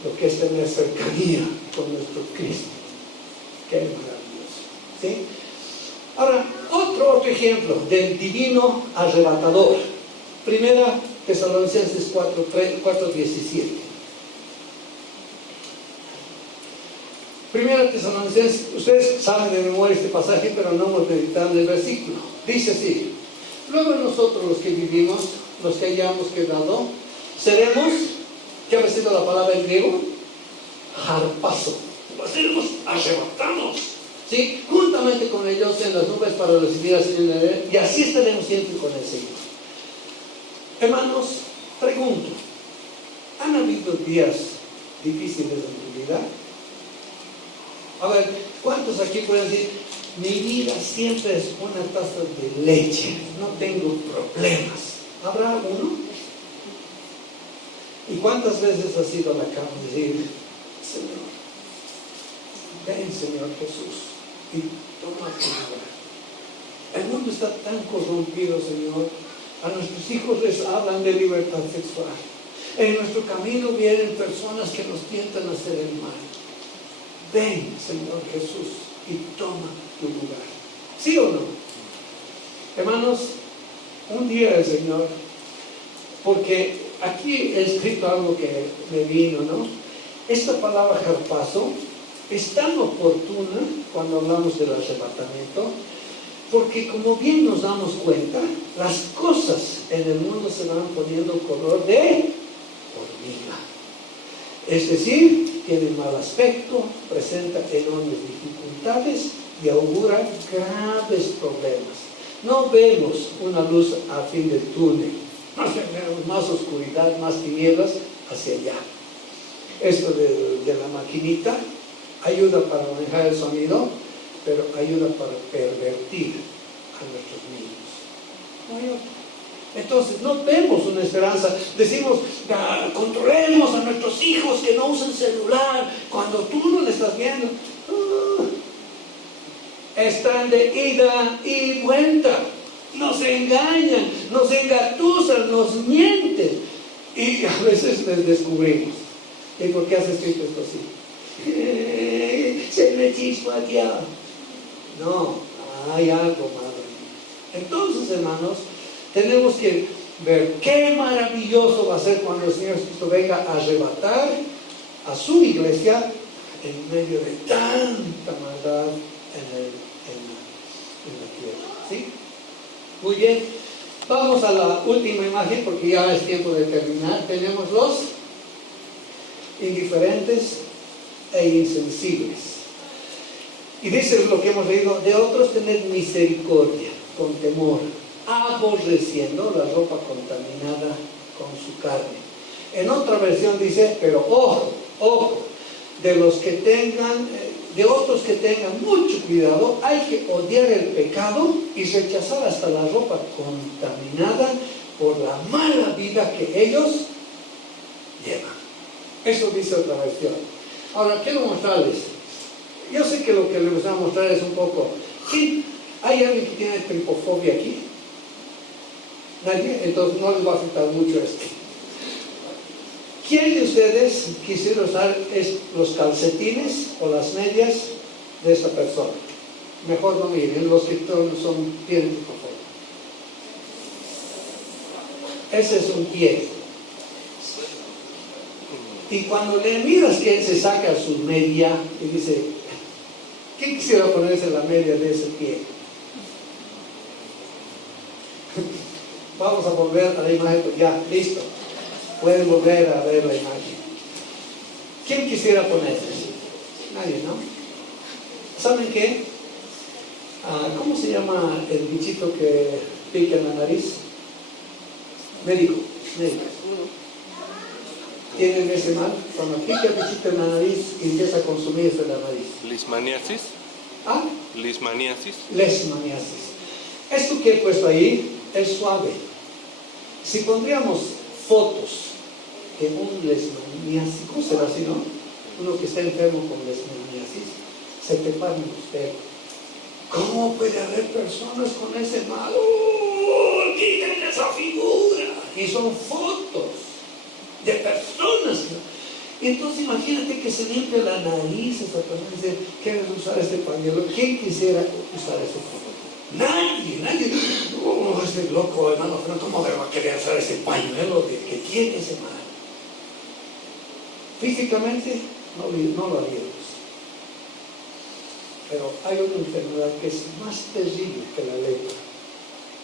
lo que es tener cercanía con nuestro Cristo. Qué maravilloso, ¿sí? Ahora, otro ejemplo del divino arrebatador. Primera Tesalonicenses 4:17. Primera Tesalonicenses, ustedes saben de memoria este pasaje, pero no hemos meditado en el versículo. Dice así, luego nosotros los que vivimos, los que hayamos quedado, seremos, ¿qué ha sido la palabra en griego? Harpazo. Seremos arrebatados, ¿sí? Juntamente con ellos en las nubes para recibir al Señor, y así estaremos siempre con el Señor. Hermanos, pregunto, ¿han habido días difíciles en tu vida? A ver, ¿cuántos aquí pueden decir, mi vida siempre es una taza de leche, no tengo problemas? ¿Habrá uno? ¿Y cuántas veces has ido a la cama y decir, Señor, ven Señor Jesús y toma tu lugar? El mundo está tan corrompido, Señor. A nuestros hijos les hablan de libertad sexual. En nuestro camino vienen personas que nos tientan a hacer el mal. Ven, Señor Jesús, y toma tu lugar. ¿Sí o no? Hermanos, un día el Señor, porque aquí he escrito algo que me vino, ¿no? Esta palabra harpazo es tan oportuna cuando hablamos del arrebatamiento, porque como bien nos damos cuenta, las cosas en el mundo se van poniendo color de hormiga. Es decir, tiene mal aspecto, presenta enormes dificultades y augura graves problemas. No vemos una luz a fin del túnel, más oscuridad, más tinieblas hacia allá. Esto de la maquinita ayuda para manejar el sonido, pero ayuda para pervertir a nuestros niños. No hay otro. Entonces no vemos una esperanza. Decimos, controlemos a nuestros hijos que no usen celular cuando tú no le estás viendo. Están de ida y vuelta, nos engañan, nos engatusan, nos mienten, y a veces les descubrimos. ¿Y por qué has escrito esto así? Se me chispateaba. No, hay algo malo. Entonces, hermanos, tenemos que ver qué maravilloso va a ser cuando el Señor Cristo venga a arrebatar a su iglesia en medio de tanta maldad en la tierra. ¿Sí? Muy bien. Vamos a la última imagen porque ya es tiempo de terminar. Tenemos los indiferentes e insensibles. Y dice lo que hemos leído, de otros tener misericordia, con temor, aborreciendo la ropa contaminada con su carne. En otra versión dice, pero ojo, de otros que tengan mucho cuidado, hay que odiar el pecado y rechazar hasta la ropa contaminada por la mala vida que ellos llevan. Eso dice otra versión. Ahora, quiero mostrarles. Yo sé que lo que les voy a mostrar es un poco... ¿Sí? ¿Hay alguien que tiene tripofobia aquí? ¿Nadie? Entonces no les va a afectar mucho esto. ¿Quién de ustedes quisiera usar los calcetines o las medias de esta persona? Mejor no miren, los que tienen tripofobia. Ese es un pie. Y cuando le miras que él se saca su media y dice, ¿quién quisiera ponerse la media de ese pie? Vamos a volver a la imagen, ya, listo. Pueden volver a ver la imagen. ¿Quién quisiera ponerse? Nadie, ¿no? ¿Saben qué? ¿Cómo se llama el bichito que pica en la nariz? Médico. ¿Tienen ese mal? Cuando pica el bichito en la nariz y empieza a consumirse la nariz. ¿Leishmaniasis? ¿Ah? ¿Leishmaniasis? Leishmaniasis. Esto que he puesto ahí es suave. Si pondríamos fotos de un leishmaniásico, será así, ¿no? Uno que está enfermo con leishmaniasis, se te paran los pelos. ¿Cómo puede haber personas con ese mal? ¡Oh! ¡Quiten esa figura! Y son fotos de personas. Entonces imagínate que se limpia la nariz esa persona y dice, ¿quieres usar este pañuelo? ¿Quién quisiera usar ese pañuelo? Nadie. Oh, ese loco, hermano, pero ¿cómo me va a querer usar ese pañuelo que tiene ese mal? Físicamente no lo haríamos. Pero hay una enfermedad que es más terrible que la lepra,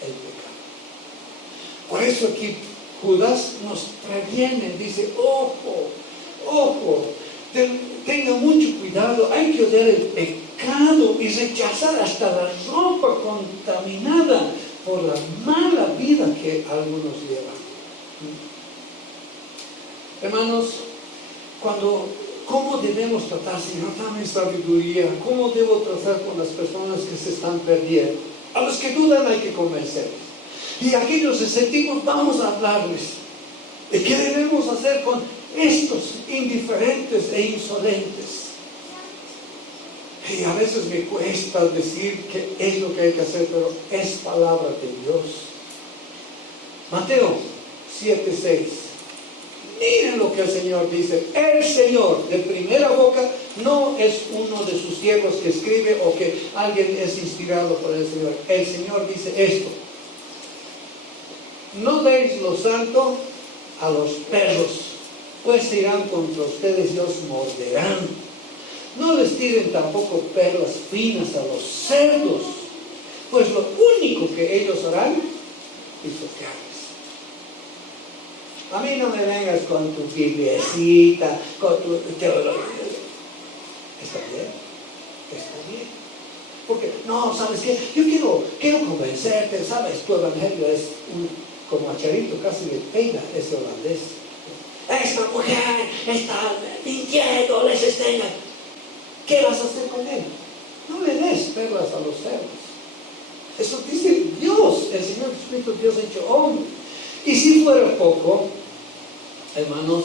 el pecado. Por eso aquí Judas nos previene, dice, ojo, tenga mucho cuidado, hay que odiar el pecado y rechazar hasta la ropa contaminada por la mala vida que algunos llevan. Hermanos, ¿cómo debemos tratar, Señor? Dame sabiduría. ¿Cómo debo tratar con las personas que se están perdiendo? A los que dudan hay que convencerles. Y a aquellos escépticos vamos a hablarles de qué debemos hacer con estos indiferentes e insolentes. Y a veces me cuesta decir qué es lo que hay que hacer, pero es palabra de Dios. Mateo 7:6. Miren lo que el Señor dice. El Señor, de primera boca, no es uno de sus siervos que escribe o que alguien es inspirado por el Señor. El Señor dice esto: no deis lo santo a los perros, pues irán contra ustedes y os morderán. No les tiren tampoco perlas finas a los cerdos, pues lo único que ellos harán es pisotearles. A mí no me vengas con tu bibliecita, con tu teología. ¿Está bien? Porque, no, ¿sabes qué? Yo quiero convencerte, ¿sabes? Tu evangelio es como a Charito, casi le pega ese holandés. Esta mujer está mintiendo, les estén. ¿Qué vas a hacer con él? No le des perlas a los cerdos. Eso dice Dios, el Señor Jesucristo, Dios hecho hombre. Y si fuera poco, hermanos,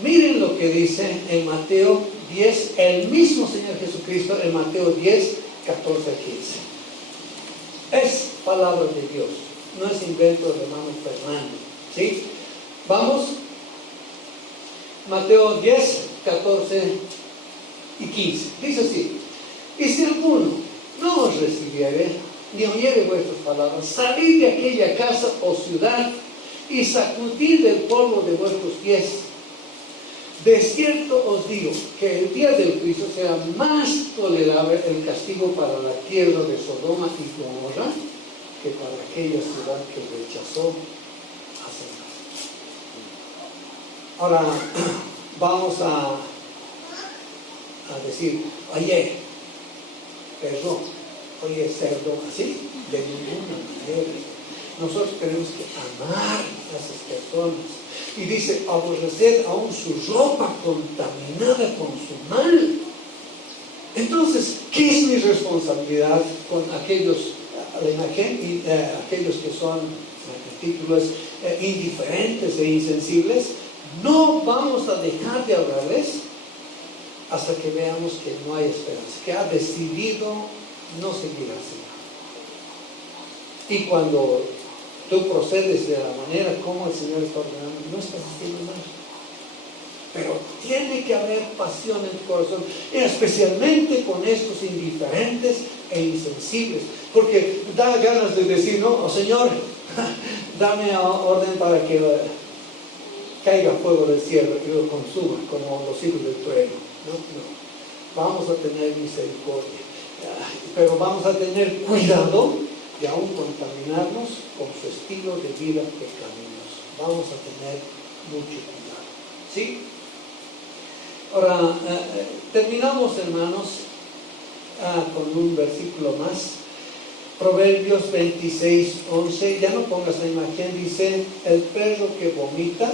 miren lo que dice en Mateo 10, el mismo Señor Jesucristo, en Mateo 10, 14 a 15. Es palabra de Dios, no es invento del hermano Fernando. ¿Sí? Vamos, Mateo 10, 14 y 15. Dice así: y si alguno no os recibiere, ni oyere vuestras palabras, salid de aquella casa o ciudad y sacudid del polvo de vuestros pies. De cierto os digo que el día del juicio será más tolerable el castigo para la tierra de Sodoma y Gomorra que para aquella ciudad que rechazó a Satanás. Ahora vamos a decir, oye, perro, oye, cerdo, así, de ninguna manera. Nosotros tenemos que amar a esas personas. Y dice, aborrecer aún su ropa contaminada con su mal. Entonces, ¿qué es mi responsabilidad con aquellos, aquellos que son título es indiferentes e insensibles, no vamos a dejar de hablarles hasta que veamos que no hay esperanza, que ha decidido no seguir así. Y cuando tú procedes de la manera como el Señor está ordenando, no estás haciendo mal. Pero tiene que haber pasión en tu corazón, especialmente con estos indiferentes e insensibles. Porque da ganas de decir, no, oh, Señor, dame orden para que caiga fuego del cielo y lo consuma, como los hijos del trueno. No. Vamos a tener misericordia. Pero vamos a tener cuidado de aún contaminarnos con su estilo de vida pecaminoso. Vamos a tener mucho cuidado. ¿Sí? Ahora, terminamos, hermanos, con un versículo más. Proverbios 26:11. Ya no pongas la imagen. Dice: el perro que vomita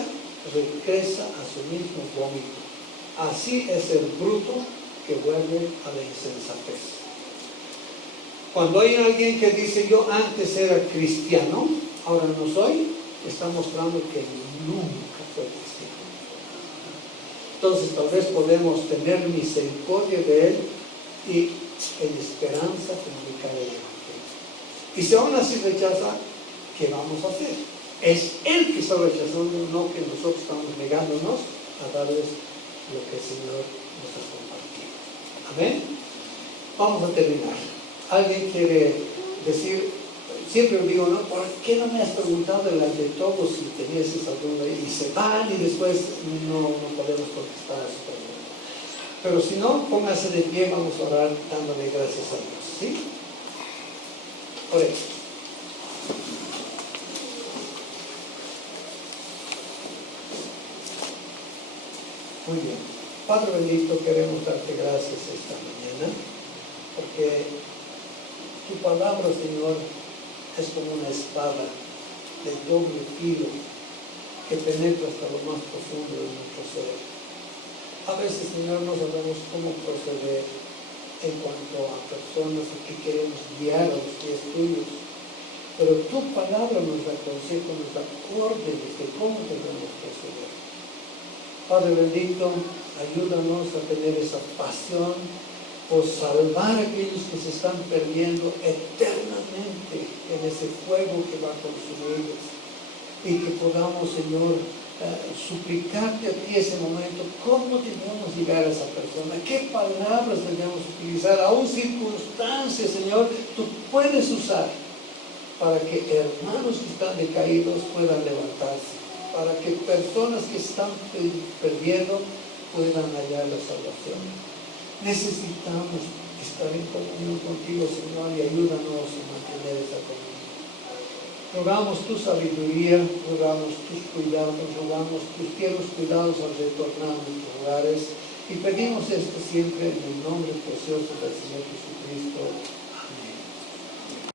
regresa a su mismo vómito. Así es el bruto que vuelve a la insensatez. Cuando hay alguien que dice, yo antes era cristiano, ahora no soy, está mostrando que nunca fue cristiano. Entonces tal vez podemos tener misericordia de él y en esperanza comunicar el evangelio. Y si aún así rechaza, ¿qué vamos a hacer? Es él que está rechazando, no que nosotros estamos negándonos a darles lo que el Señor nos ha compartido. Amén. Vamos a terminar. ¿Alguien quiere decir? Siempre digo, ¿no? ¿Por qué no me has preguntado delante de todos si tenías esa duda? Y se van y después no podemos contestar a su pregunta. Pero si no, póngase de pie, vamos a orar dándole gracias a Dios. ¿Sí? Oremos. Muy bien. Padre bendito, queremos darte gracias esta mañana, porque tu palabra, Señor, es como una espada de doble filo que penetra hasta lo más profundo de nuestro ser. A veces, Señor, no sabemos cómo proceder en cuanto a personas que queremos guiar a los pies tuyos, pero tu palabra nos da consejo, nos da órdenes de cómo debemos proceder. Padre bendito, ayúdanos a tener esa pasión por salvar a aquellos que se están perdiendo eternamente en ese fuego que va a consumirlos, y que podamos, Señor, suplicarte a ti ese momento, cómo debemos llegar a esa persona, qué palabras debemos utilizar, aún circunstancias, Señor, tú puedes usar para que hermanos que están decaídos puedan levantarse, para que personas que están perdiendo puedan hallar la salvación. Necesitamos estar en comunión contigo, Señor, y ayúdanos a mantener esa comunión. Rogamos tu sabiduría, rogamos tus cuidados, rogamos tus tiernos cuidados al retornar a nuestros hogares, y pedimos esto siempre en el nombre precioso del Señor Jesucristo.